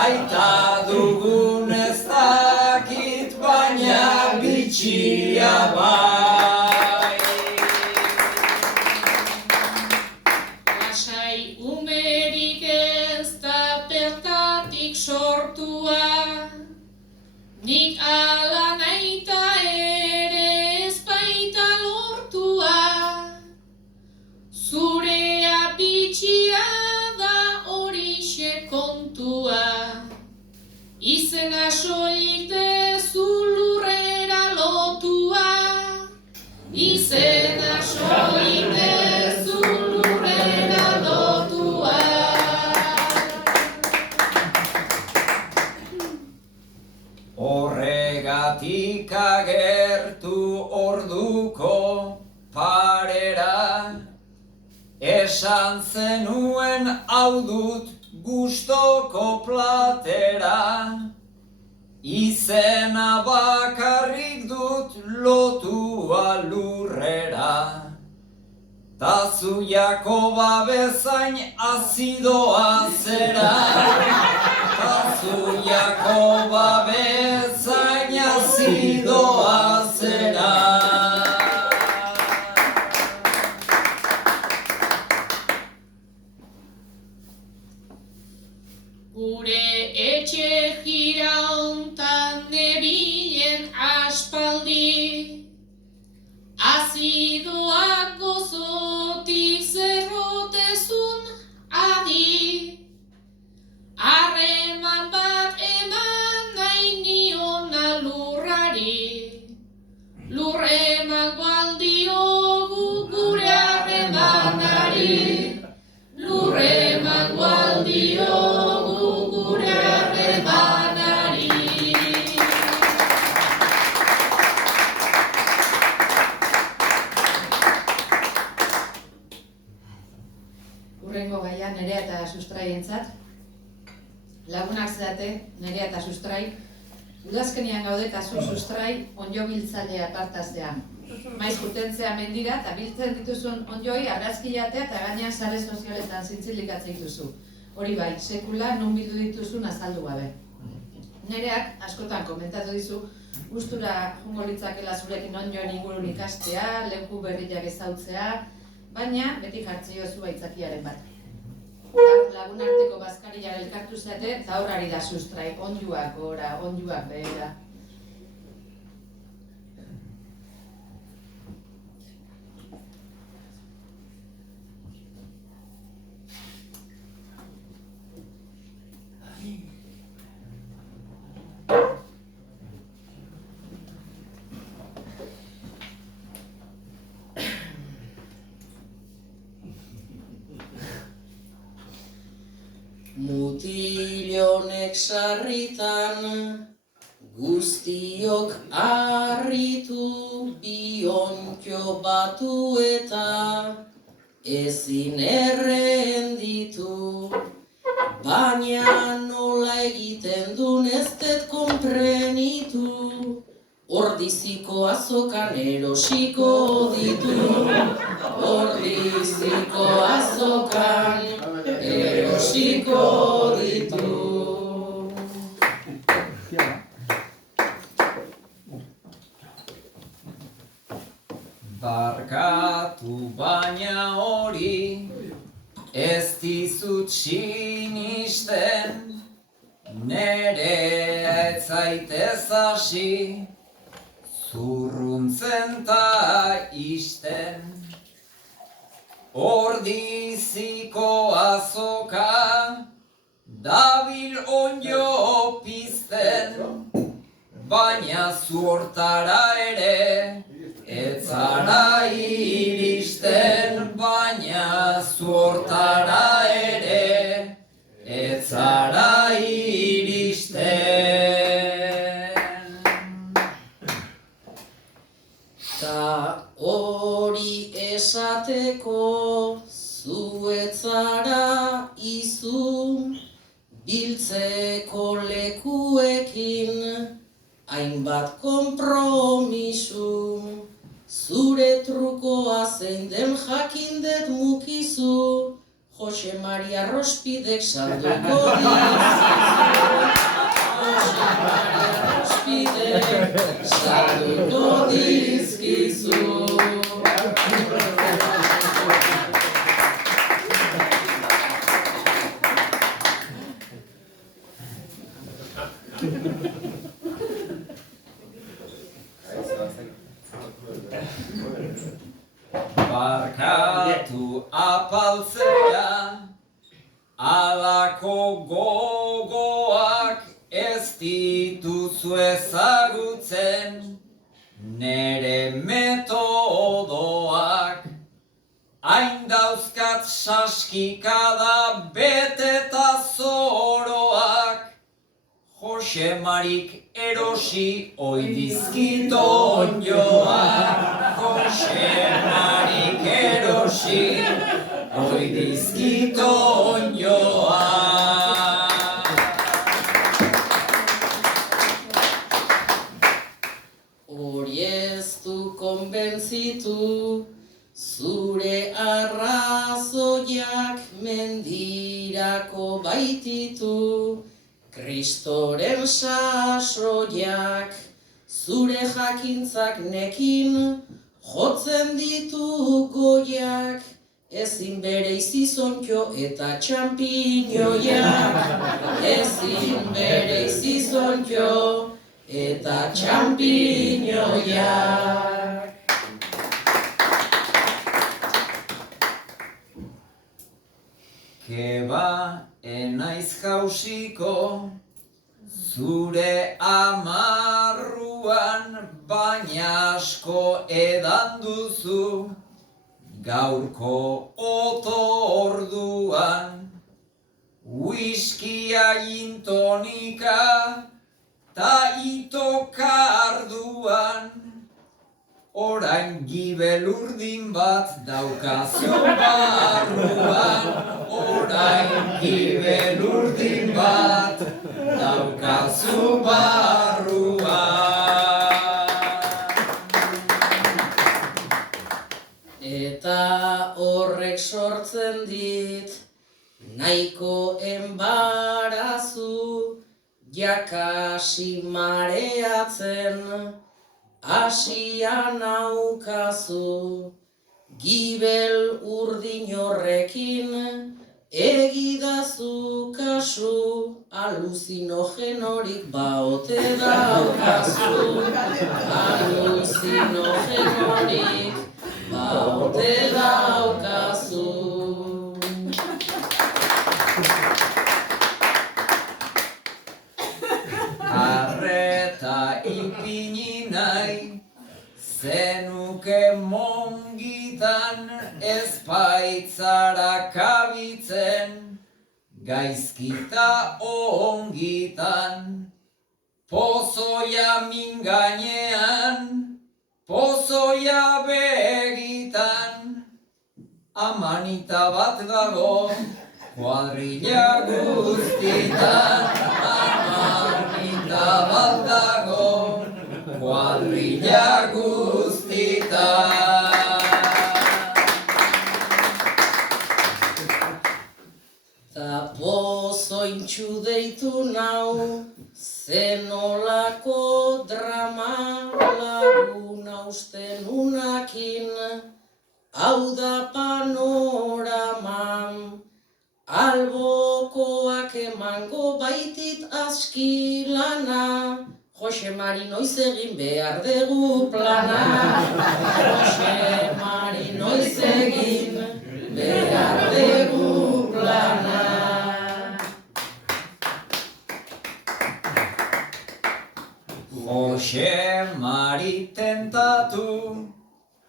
Aita dugun ez dakit, baina bitxia bai. Lasai umerik ez da bertatik sortua, nik ala naita ere ez baita lortua. Zurea bitxia da horixe kontua, izena soilik dezu lurrera lotua, izena soilik dezu lurrera lotua. Horregatik agertu orduko parera, esan zenuen hau dut gustoko platera, izena bakarrik dut lotua lurrera. Tazu Jakoba bezain azidoa zera, tazu Jakoba bezain azidoa zera. Gure etxe jira hontan nebilen aspaldi, azidoak gozotik zerrotezun adi. Harreman bat eman nahi niona lurrari, lurreman gualdiogu gure harremanari, lurreman gualdiogu gure harremanari. Nerea eta Sustraientzat. Lagunak zedate, Nerea eta Sustrai. Udazkenian gaude eta Sustrai onjo biltzailea apartaztea. Maiz jutentzea mendira eta biltzen dituzun onjoi argazki jatea eta gainean sare sozialetan zintzilikatzen duzu. Hori bai, sekula non bildu dituzun azaldu gabe. Nereak askotan komentatu dizu, gustura jungo litzakela zurekin onjoen ingurun ikastea, leku berriak ezautzea, baina beti jartzio zu aitzakiaren bat. Lagun arteko bazkariak elkartu zate, eta horrari da Sustrai, onjuak gora, onjuak behera. Mutilonek sarritan, guztiok harritu, biontxo batu eta ezin errenditu. Baina nola egiten dun ez dut konprenitu, ordiziko azokan erosiko ditu. Ordiziko azokan erosiko ditu. Barkatu baina hori ez dizut sinisten, nerea ez zaitez hasi zurruntzen ta isten. Ordiziko azoka dabil onjo pizten, baina zuortara ere ez zara iristen, baina zuortara ere ez zara iristen. Ta hori esateko zu ez zara izu, biltzeko lekuekin hainbat konpromisu. Zure trukoa zein den jakin dut mukizu, Jose Maria Rospidek salduko dizkizu. Jose Maria Rospidek salduko dizkizu. Barkatu apaltzea, alako gogoak ez dituzu ezagutzen, nere metodoak. Hain dauzkat saskikada beteta zoroak, Jose Marik erosi oidizkito onjoak. Jose Marik erosi oidizkito onjoak. Hori ez du konbentzitu, zure arrazoiak mendirako baititu. Kristoren sasoiak, zure jakintzak nekin, jotzen ditu goiak, ezin bere izizontxo eta txampiñoiak. Ezin bere izizontxo eta txampiñoiak. Keba enaiz jausiko, zure amarruan, baina asko edan duzu, gaurko otorduan. Whiskia intonika, ta itoka arduan, orain gibel urdin bat daukazu barruan, orain gibel urdin bat daukazu barruan. Eta horrek sortzen dit nahiko enbarazu, jakasi mareatzen hasia naukazu. Gibel urdin horrekin egidazu kasu, aluzinogenorik baote daukazu, aluzinogenorik baote daukazu. Arreta ipini nahi zenuke mongitan, ez baitzara kabitzen gaizkita ongitan. Pozoia min gainean, pozoia begitan, amanita bat dago kuadrilla guztitan, amanita bat dago kuadrilla guztitan. Ta pozointxu deitu nau, zenolako drama, laguna usten unakin, hau da panorama. Albokoak emango baitit aski lana, Jose Mari noiz egin behar dugu plana, Jose Mari noiz egin behar dugu plana. Jose Mari tentatu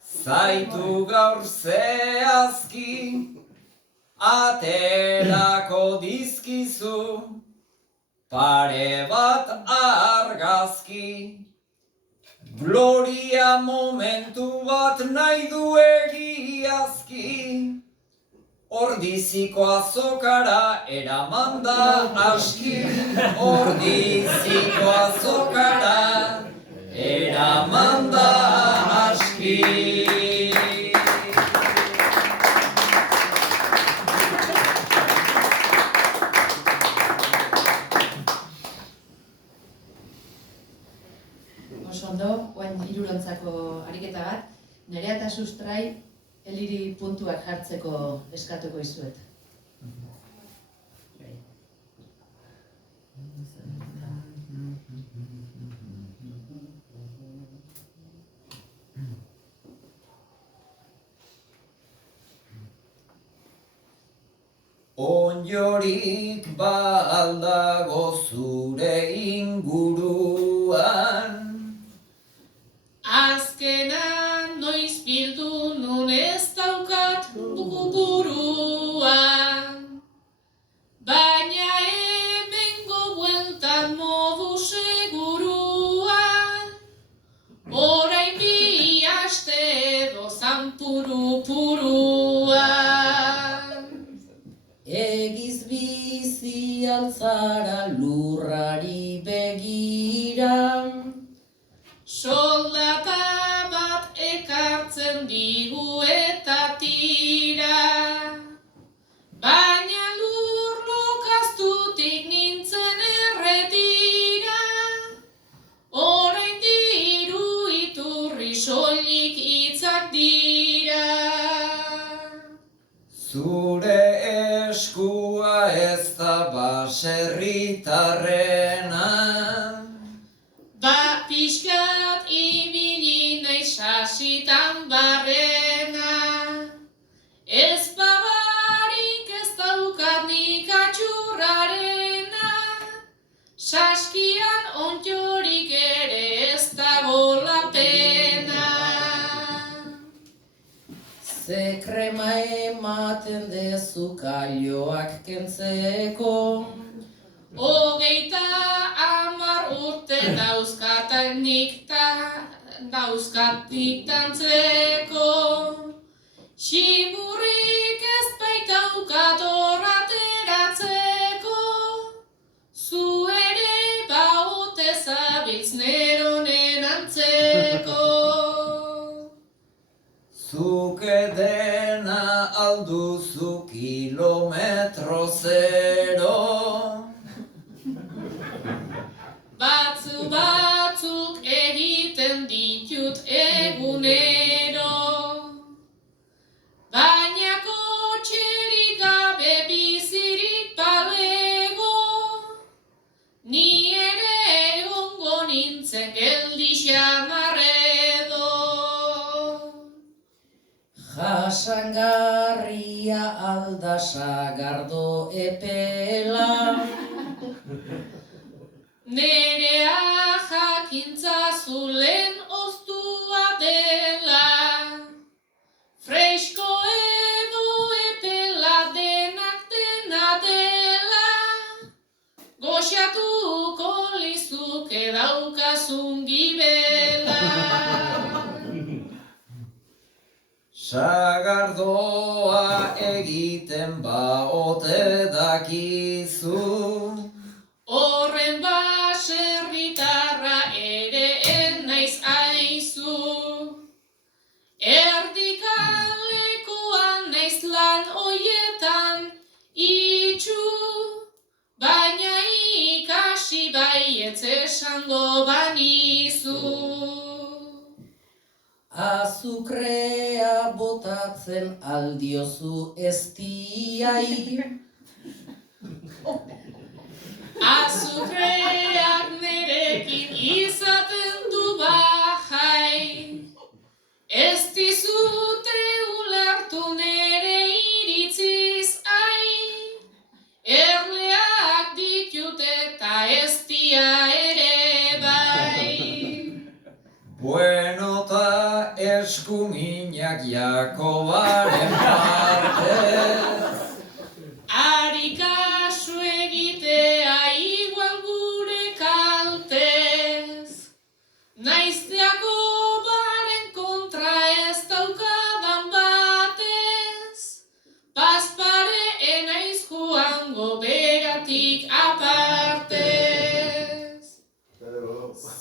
zaitu gaur zehazki, aterako dizkizu pare bat argazki. Gloria momentu bat nahi du egiazki, ordiziko azokara eraman da aski, ordiziko azokara eraman da aski. Ondo, oain hirurontzako ariketa bat, Nerea eta Sustrai Eliri puntuak jartzeko eskatuko izuet. Onjorik baldago zure inguruan, Azkenan noiz bildu nun ez daukat buruan, baina hemengo bueltan modu seguruan, orain bi aste edo zanpuru-puruan. Egiz bizi altzara lurrari begira, Soldata bat ekartzen digu eta tira, baina lur lokaztutik nintzen erretira, orain diru iturri soilik hitzak dira. zure eskua ez da baserritarrena, Ba pixkat ibili naiz sasitan barrena, ez babarik ez daukat nik atxurrarena, saskian ontxorik ere ez dago la pena. ze krema ematen dezu kailioak kentzeko, 30 urte dauzkatan nik dauzkatik tantzeko. Xiburrik ez baitaukat ateratzeko, zu ere baute zabiltz neronen antzeko. Zuke dena alduzu kilometro zero. Batzuk egiten ditut egunero, baina kotxerik gabe bizirik balego, ni ere egongo nintzen geldi xamarredo. Jasangarria alda sagardo epela, Nerea jakintza zulen oztua dela, fresko edo epela denak dena dela, goxatuko lizuke daukazun gibela. Sagardoa egiten baote dakizu. Horren baserritarra ere naiz aizu, erdikalekoan naiz lan oietan itxu, baina ikasi baietz esango banizu. azukrea botatzen aldiozu eztiai, Azukreak nerekin izaten du bajai, ez dizute ulertu nere iritziz ai, erleak ditut eta ez dia ere bai. Bueno ta eskuminak Jakobaren partez. Ari kasu egitea igual gure kaltez, naiz Jakobaren kontra ez daukadan batez, bazpare enaiz joango beratik apartez.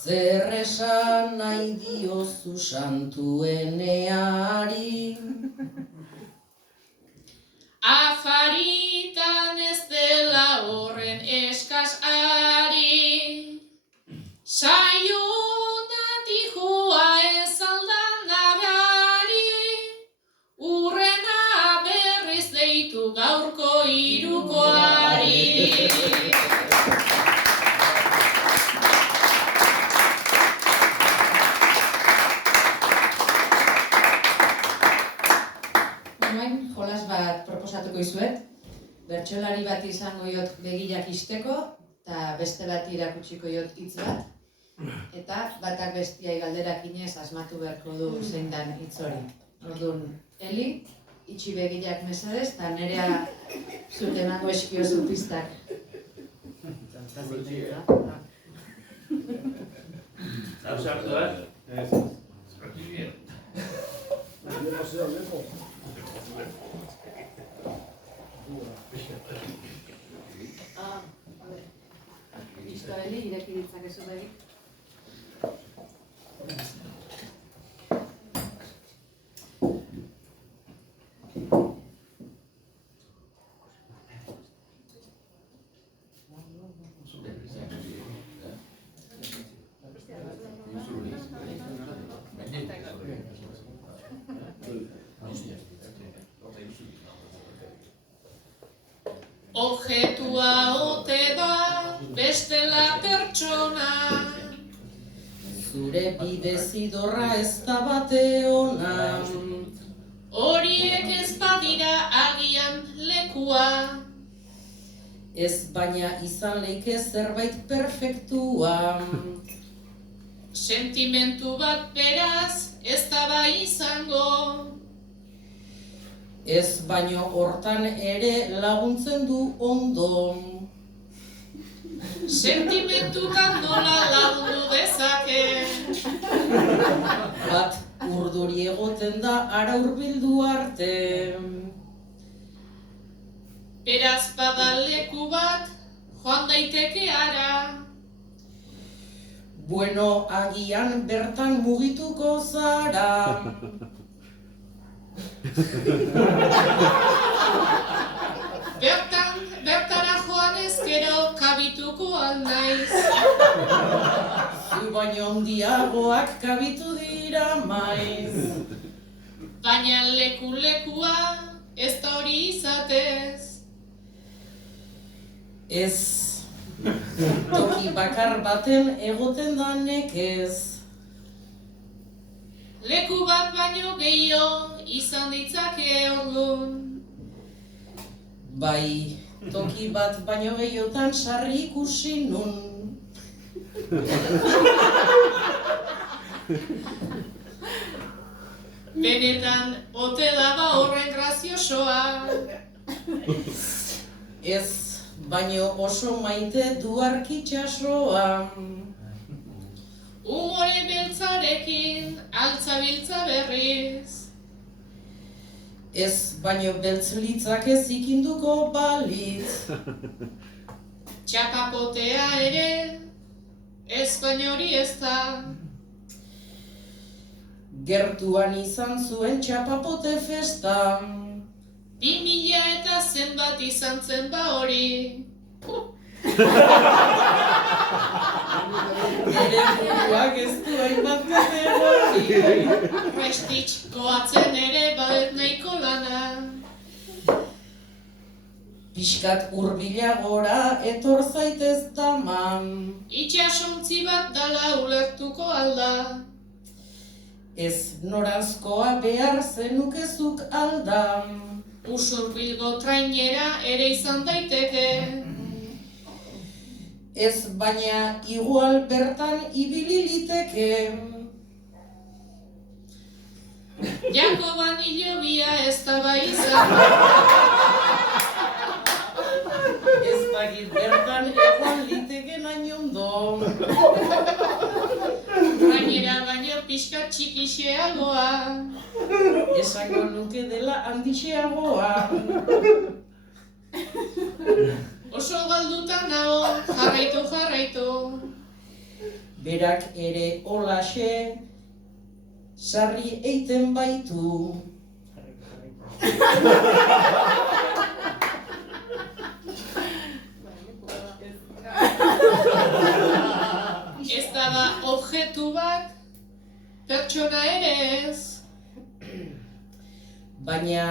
zer esan nahi diozu santueneari, Afaritan ez dela horren eskas ari, saio onatik joa ez aldan nabari, urrena berriz deitu gaurko hirukoari. Orain jolas bat proposatuko dizuet. Bertsolari bat izango jot begiak isteko, eta beste bat irakutsiko jot hitz bat. Eta batak bestiai galderak inez asmatu beharko du zein dan hitz hori. Orduan, Eli, itxi begiak mesedez, eta nerea zuk emango eskiozu pistak. Ausartu, Listo, Eli, ireki ditzakezu begik. Objetua ote da bestela pertsona, zure bidezidorra ez da bate ona, horiek ez badira agian lekua, ez baina izan leike zerbait perfektua, sentimentu bat beraz ez da bai izango, ez baino hortan ere laguntzen du ondo. Sentimentutan nola lagundu dezake. Bat urduri egoten da ara hurbildu arte. Beraz bada leku bat, joan daiteke ara. Bueno, agian bertan mugituko zara. Bertara joan ezkero kabituko alnaiz. Zu baino handiagoak kabitu dira maiz. Baina lekua ez da hori izatez. Ez, toki bakar baten egoten da nekez. Leku bat baino gehiago izan ditzake orduan. Bai, toki bat baino gehiotan sarri ikusi nun. Benetan, ote daba horren graziosoa. Ez, baino oso maite du arkitxasoa. Umore beltzarekin, altzabiltza berriz. Ez, baino beltz litzak ez ikinduko balitz. Txapapotea ere, ez baino hori ez da. Gertuan izan zuen txapapote festa. 2000 eta zenbat izan zen ba hori. Nere buruak ez du hainbat kategori. Restitx goatzen ere badet nahiko lana. Piskat hurbilagora etor zaitez daman. Itxasontzi bat dala ulertuko alda. Ez norazkoa behar zenukezuk aldan. Usurbilgo trainera ere izan daiteke. Ez baina igual bertan ibili liteke. Jakoban hilobia ez da bai izan. Ez dakit bertan egon liteke nain ondo. Trainera baino pixka txikixeagoa. Esango nuke dela handixeagoa. Oso galdutan nago, jarraitu. Berak ere holaxe sarri eiten baitu. Ez da objektu bat, pertsona ere ez. Baina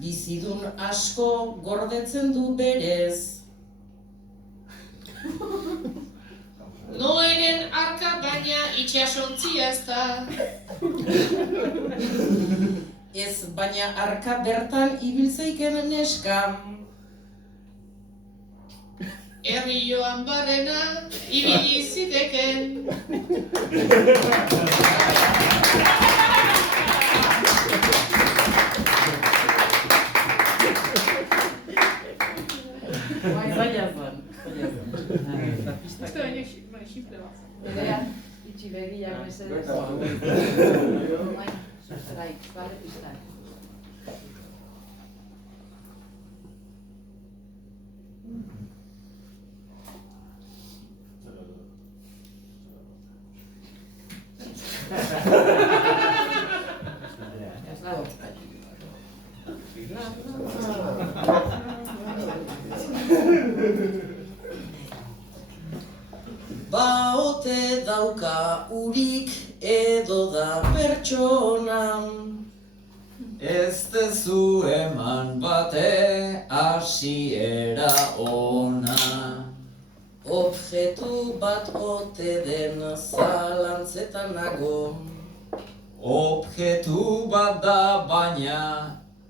bizidun asko gordetzen du berez. Noeren arka baina itxasontzia ez da. Ez baina arka bertan ibiltzeiken neska. Herri joan barrena, ibili ziteken. Nerea, itxi begiak mesedez. Bai, bale piztan. Ez dago. Ba ote dauka urik edo da pertsona. Ez dezu eman bate hasiera ona. Objektu bat ote den zalantzetan nago. Objektu bat da baina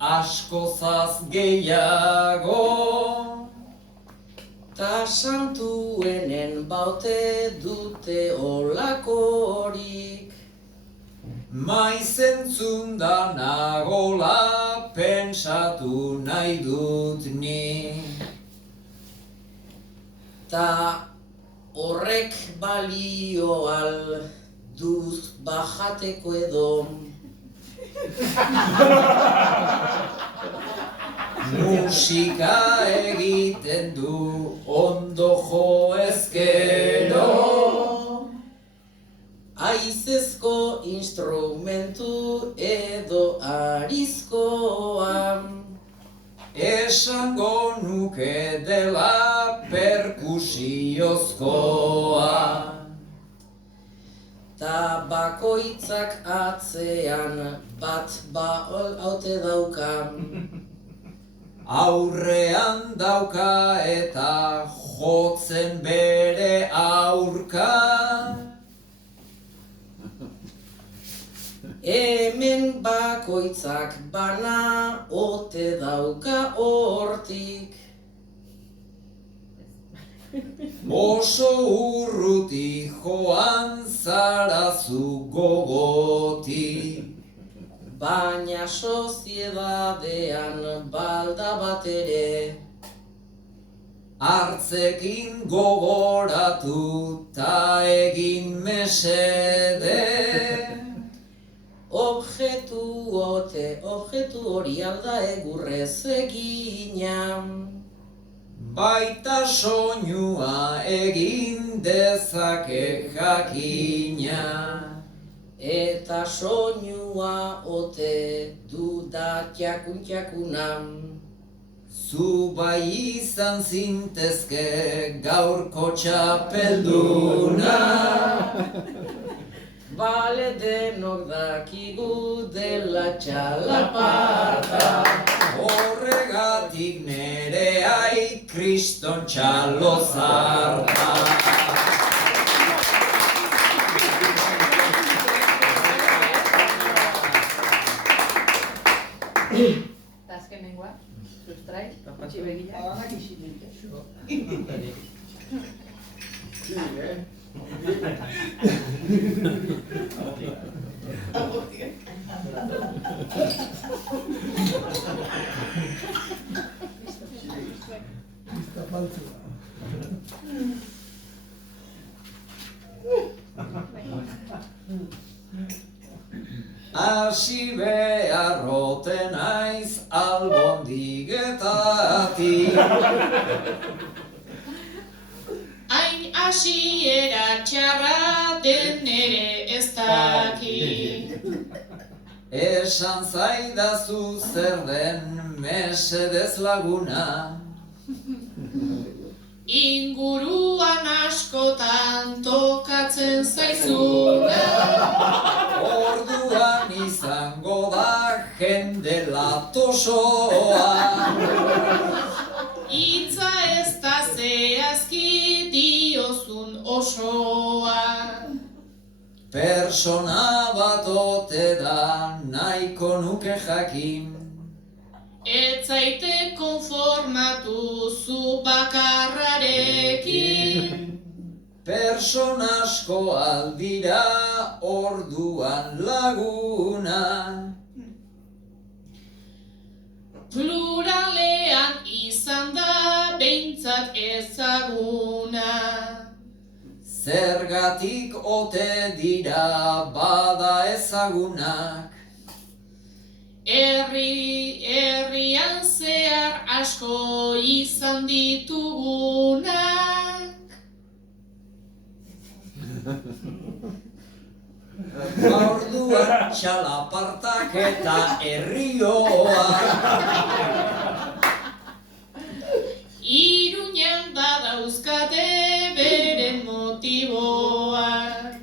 askozaz gehiago. Ta santuenen baute dute olakorik. Maiz entzun da nagola pensatu nahi dut ni. Ta Horrek balio al duz bajateko edo. Musika egiten du ondo jo ezkero. Haizezko instrumentu edo arizkoa. Esango nuke dela perkusiozkoa. Ta bakoitzak atzean bat haute dauka. Aurrean dauka eta jotzen bere aurka. Hemen bakoitzak bana ote dauka hortik. Oso urruti joan zara zu gogotik. Baina soziedadean balda bat ere. Hartzekin gogoratu ta egin mesede. Objektu hori alda egurrez egina. Baita soinua egin dezake jakina. Eta soinua ote du da txakun-txakuna. Zu bai izan zintezke gaurko txapelduna. Bale denok dakigu dela txalaparta. Horregatik nere ai kriston txalo zarta. Azkenengoa, sustrai, txibegia. Hasi beharrote naiz albondigetatik. Hain hasiera txarra den ere ez daki. Esan zaidazu zer den mesedez laguna. Inguruan askotan tokatzen zaizuna. Orduan izango da jende latosoa. Itza ez da zehazki diozun osoa. Persona bat ote da nahiko nuke jakin. Ez zaite konformatu zu bakarrarekin. Persona asko aldira orduan laguna. Pluralean izan da behintzat ezaguna. Zergatik ote dira bada ezagunak. Herrian zehar asko izan ditugunak. Orduan txalapartak eta herrioa. Iruñan badauzkate beren motiboak.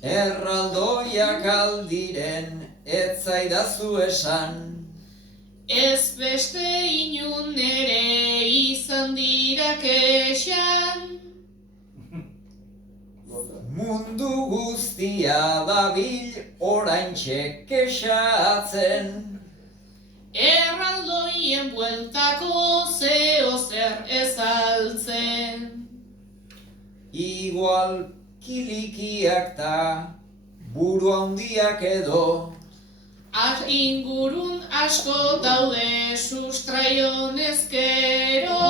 Erraldoiak aldiren ez zaidazu esan. Ez beste inun ere izan dira kexan. Mundu guztia dabil oraintxe kexatzen. Erraldoien bueltako zeo zer ezaltzen. Igual kilikiak ta buru handiak edo. Ingurun asko daude sustraion ezkero.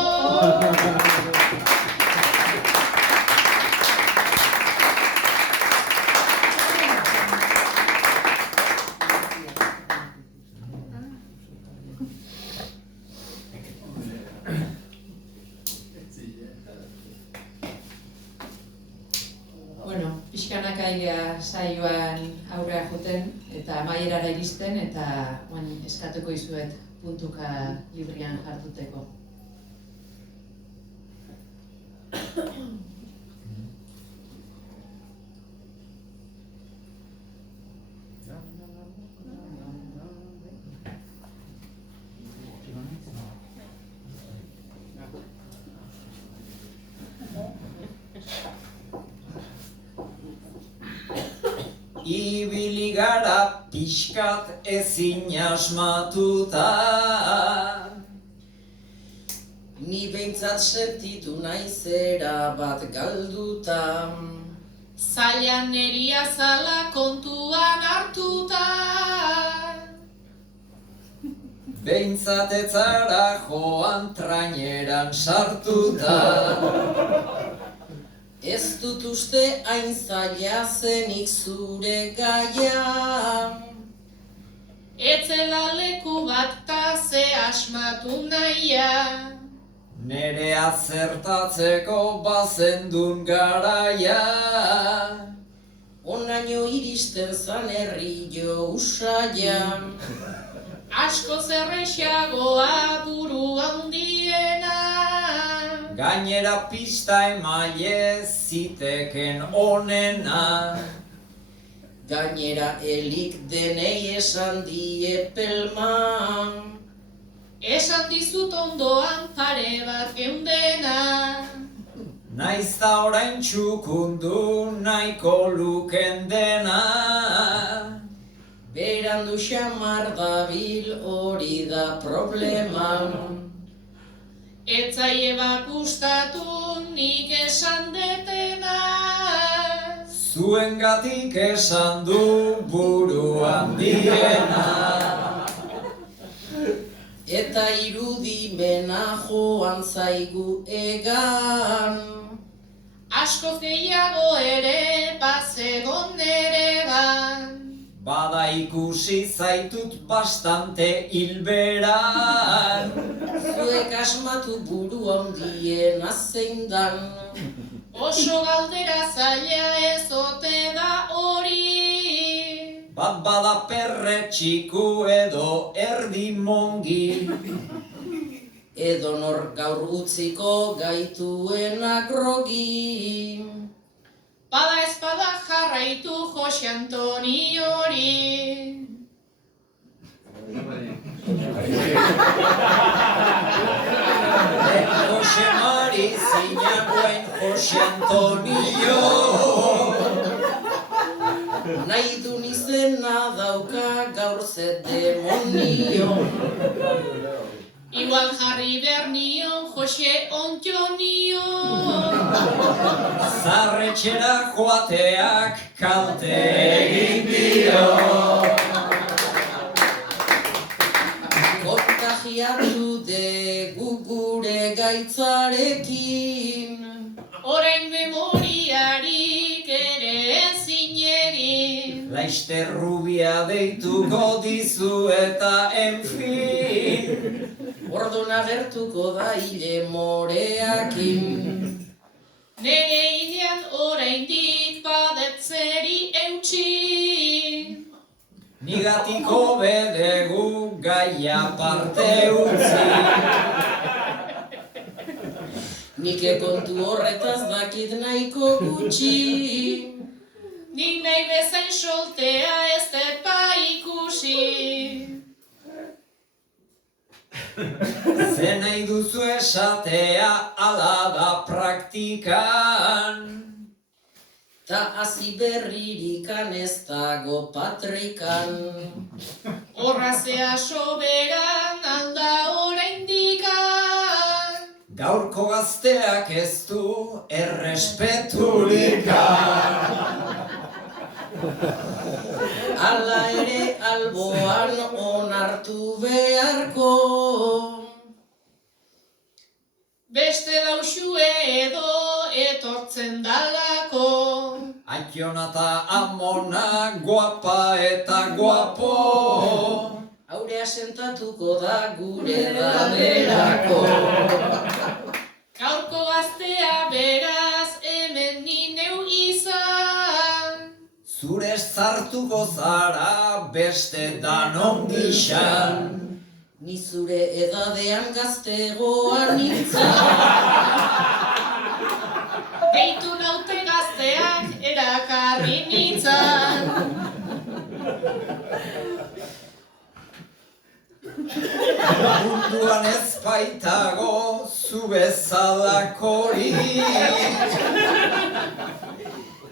saioan aurrea joten eta amaierara iristen eta eskatuko izuet puntuka librian jartuteko. Ibili gara pixkat ezin asmatuta. Ni behintzat sentitu naizera bat galduta. Zailan neria zala kontuan hartuta. Behintzat ez zara joan traineran sartuta. Ez dut uste hain zaila zenik zure gaia. Etzela leku bat ta ze asmatu nahia. Nere azertatzeko bazendun garaia. Onaino iristen zan herri jo usaia. Asko zerrexagoa buru handiena. Gainera pista emaile ziteken onena. Gainera elik denei esan die pelman. Esan dizut ondoan pare bat geundena. Naiz da orain txukundu nahiko luken dena. Berandu xamar dabil hori da problema. Etzaie bakustatu nik esan detena. Zuengatik esan du buru handiena. Eta irudimena joan zaigu egan. Asko gehiago ere bazegon neregan. Bada ikusi zaitut bastante hilberan. Zuek asmatu buru handiena zein dan. Oso galdera zaila ez ote da hori. Bat bada perre txiku edo erdi mongi. Edo nor gaur utziko gaituenak rogi. Bada ezpada jarraitu Jose Antoni hori. Jose Mari zinagoen Jose Antonio. Nahi du izena dauka gaur ze demonio. Igual jarri behar nion Jose Ontionio. Zarretxera joateak kalte egin dio. Kontagiatu dugu gure gaitzarekin. Orain memoriarik ere ezin egin. Laizter rubia deituko dizu eta enfin. Ordon agertuko da hile moreakin. Nere idean oraindik badetzeri eutxi. Nigatiko bedegu gaia parte utzi. Nik kontu horretaz dakit nahiko gutxi. Nik nahi bezain soltea ez depa ikusi. Ze nahi duzu esatea ala da praktikan. Ta hasi berririkan ez dago patrikan. Horrazea soberan alda oraindikan. Gaurko gazteak ez du errespeturikan. Hala ere alboan onartu beharko. Beste lausue edo etortzen dalako. Aikiona eta amona, guapa eta guapo. Haurea sentatuko da gure daberako. Gaurko gaztea beraz hemen ni neu izan. Prest zartuko zara beste danon gixan. Ni zure edadean gaztegoa nintzen. Deitu naute gazteak erakarri nintzan. Munduan ez baitago zu bezalakorik.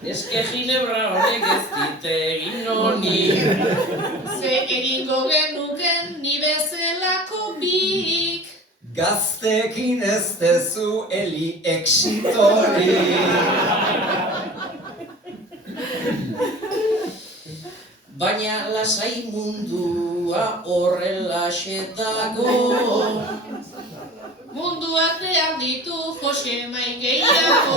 Eske ginebra honek ez dit egin honi. Ze egingo genuken ni bezalako bik. Gazteekin ez dezu eli exitori. Baina lasai mundua horrelaxe dago. Munduak behar ditu Jose main gehiago.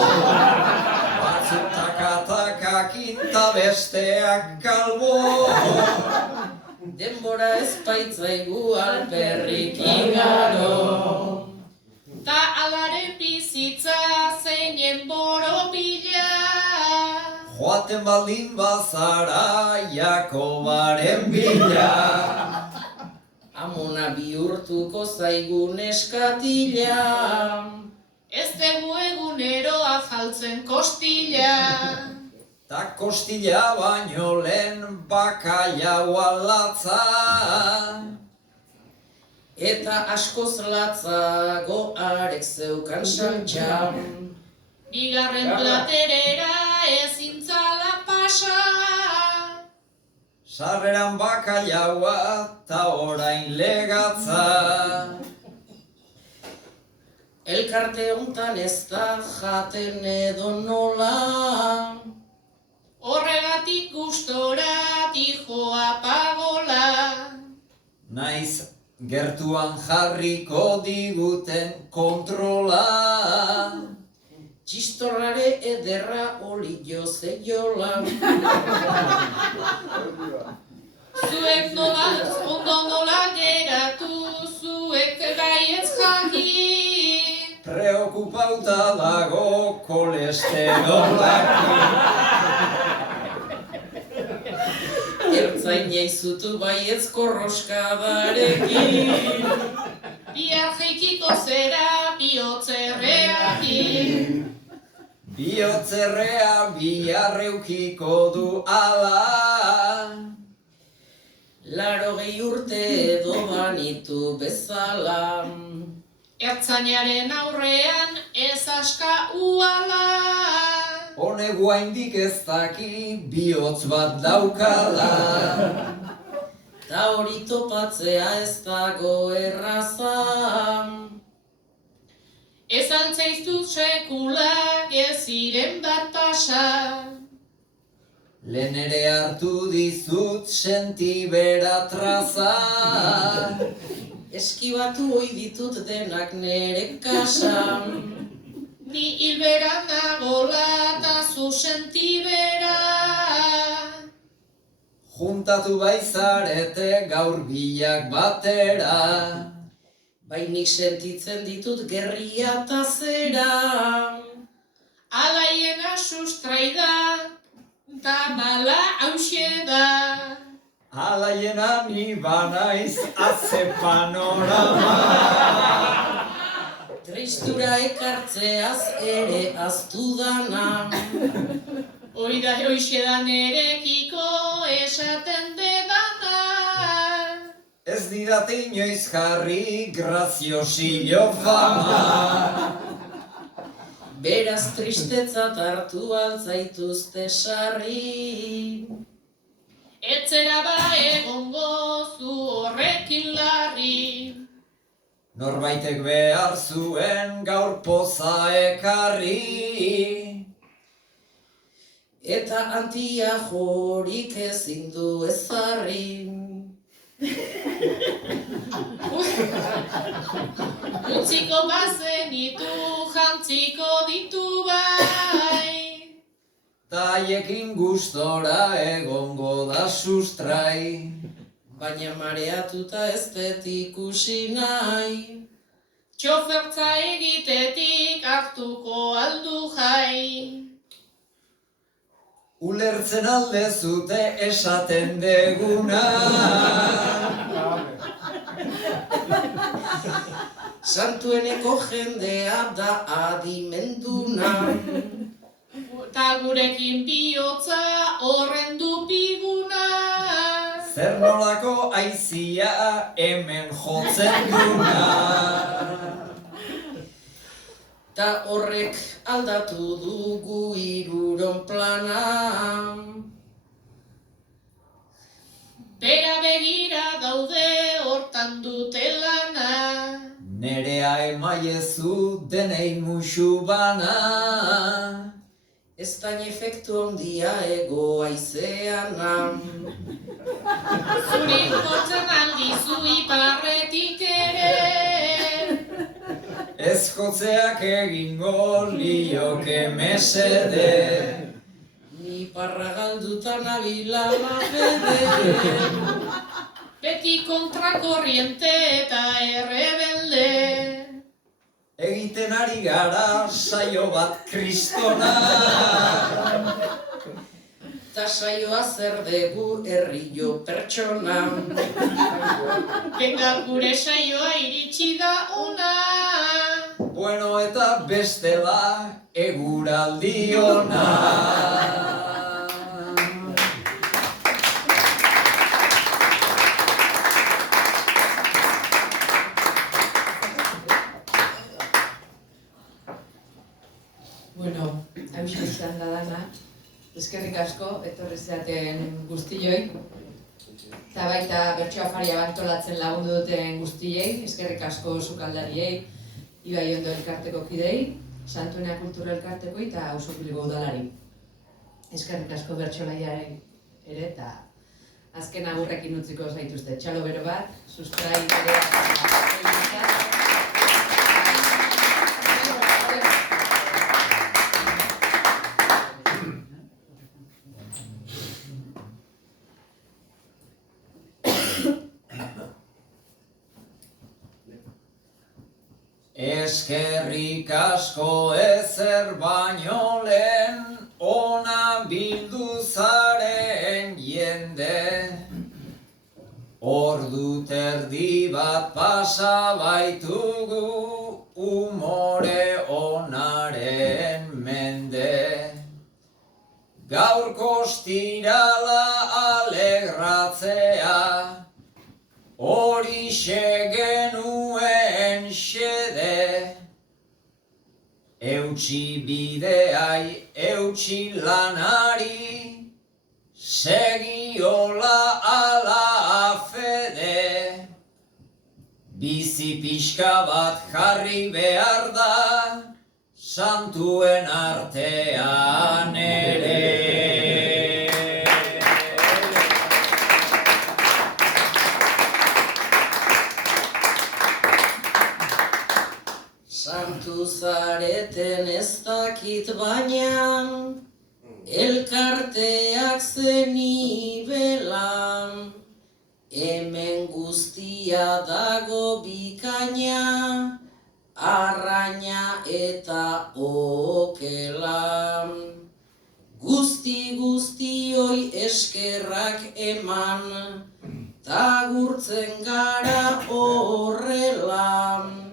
Batzuk taka-takakin ta besteak kalbo. Denbora ez baitzaigu alperrik igaro. Ta alaren bizitza zeinen borobila. Joaten baldin bazara Jakobaren bila. Amona bihurtuko zaigu neskatila. Ez dugu egunero afaltzen kostila. Ta kostila baino lehen bakailaua latza. Eta askoz latzago arek zeukan santxa. Bigarren platerera ezin zala pasa. Sarreran bakailaua ta orain legatza. Elkarte hontan ez da jaten edo nola. Horregatik gustora tijoa pagola. Naiz gertuan jarriko diguten kontrola. Txistorrare ederra oli jose jola. Zuek nola, ondo nola geratu, zuek baietz jakin. Preokupauta dago kolesterolakin. Ertzaina izutu baietz korroskadarekin. Bihar jaikiko zera bihotzerreakin. Bihotzerrea biharreukiko du ala. 80 urte edo banitu bezala. Ertzainaren aurrean ez aska uala. Honek guaindik ez daki bihotz bat daukala. Ta hori topatzea ez dago erraza. Ez altzaiztu sekula geziren bat pasa. Lehen ere hartu dizut sentibera traza. Eskibatu hoi ditut denak nere kasan. Ni hilbera nagola ta zu sentibera. Juntatu baizarete gaur bilak batera. Bainik sentitzen ditut gerria ta zera. Alaiena sustraida, ta bala hauxe da. Alaiena ni banaiz atze panorama. Tristura ekartzeaz ere aztu dana. Hoi da hoxe da nerekiko esaten dedana. Ez didate inoiz jarri graziosillo fama. Beraz tristetzat hartu altzaituzte sarri. Etzera ba egongo zu horrekin larri. Norbaitek behar zuen gaur poza ekarri. Eta antia jorik ezin du ezarri. Utziko bazenitu jantziko ditu bai. Taiekin gustora egongo da sustrai. Baina mareatuta ez dut ikusi nahi. Txofertza egitetik hartuko aldu jai. ulertzen aldezute esaten deguna. Santueneko jendea da adimenduna. Ta gurekin bihotza horrendu biguna. Zer nolako aizia hemen jotzen duna. Ta horrek aldatu dugu hiruron plana. Bera begira daude hortan dute lana. Nerea emaiezu denei musu bana. Ez dain efektu ondia ego aizeana. Zuri jotzen aldizu iparretik ere. Ez jotzeak egingo lioke mesede. Ni parra galduta nabila mafede. Beti kontrakorriente eta errebelde. Egiten ari gara saio bat kristona. Ta saioa zer dugu herrio pertsona. Venga gure saioa iritsi da ona. Bueno eta bestela eguraldi ona. Bueno, hauxe izan da dana. Eskerrik asko, etorri zaten guztioi. Eta baita bertso afaria antolatzen lagundu duten guztiei, eskerrik asko sukaldariei, Ibai Ondo elkarteko kidei, Santuena Kultura elkartekoi eta Ausopilgo udalari. Eskerrik asko bertsolaiari ere eta azken agurrekin utziko zaituzte. Txalo bero bat, sustrai ere Eskerrik asko ezer baino lehen ona bildu zaren jende. Ordu terdi bat pasa baitugu umore onaren mende. Gaurko ostirala alegratzea, horixe genuen xede. Eutsi bideai, eutsi lanari, segiola ala afede. Bizi pixka bat jarri behar da, santuen artean ere. Santu zareten ez dakit baina, elkarteak zenibelan. Hemen guztia dago bikaina, arraina eta okelan. Guztioi eskerrak eman, ta gurtzen gara horrelan.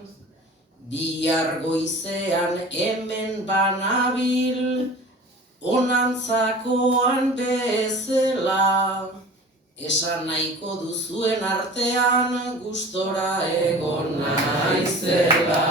Bihar goizean hemen banabil, onantzakoan bezala. Esan nahiko duzuen artean, gustora egon naizela.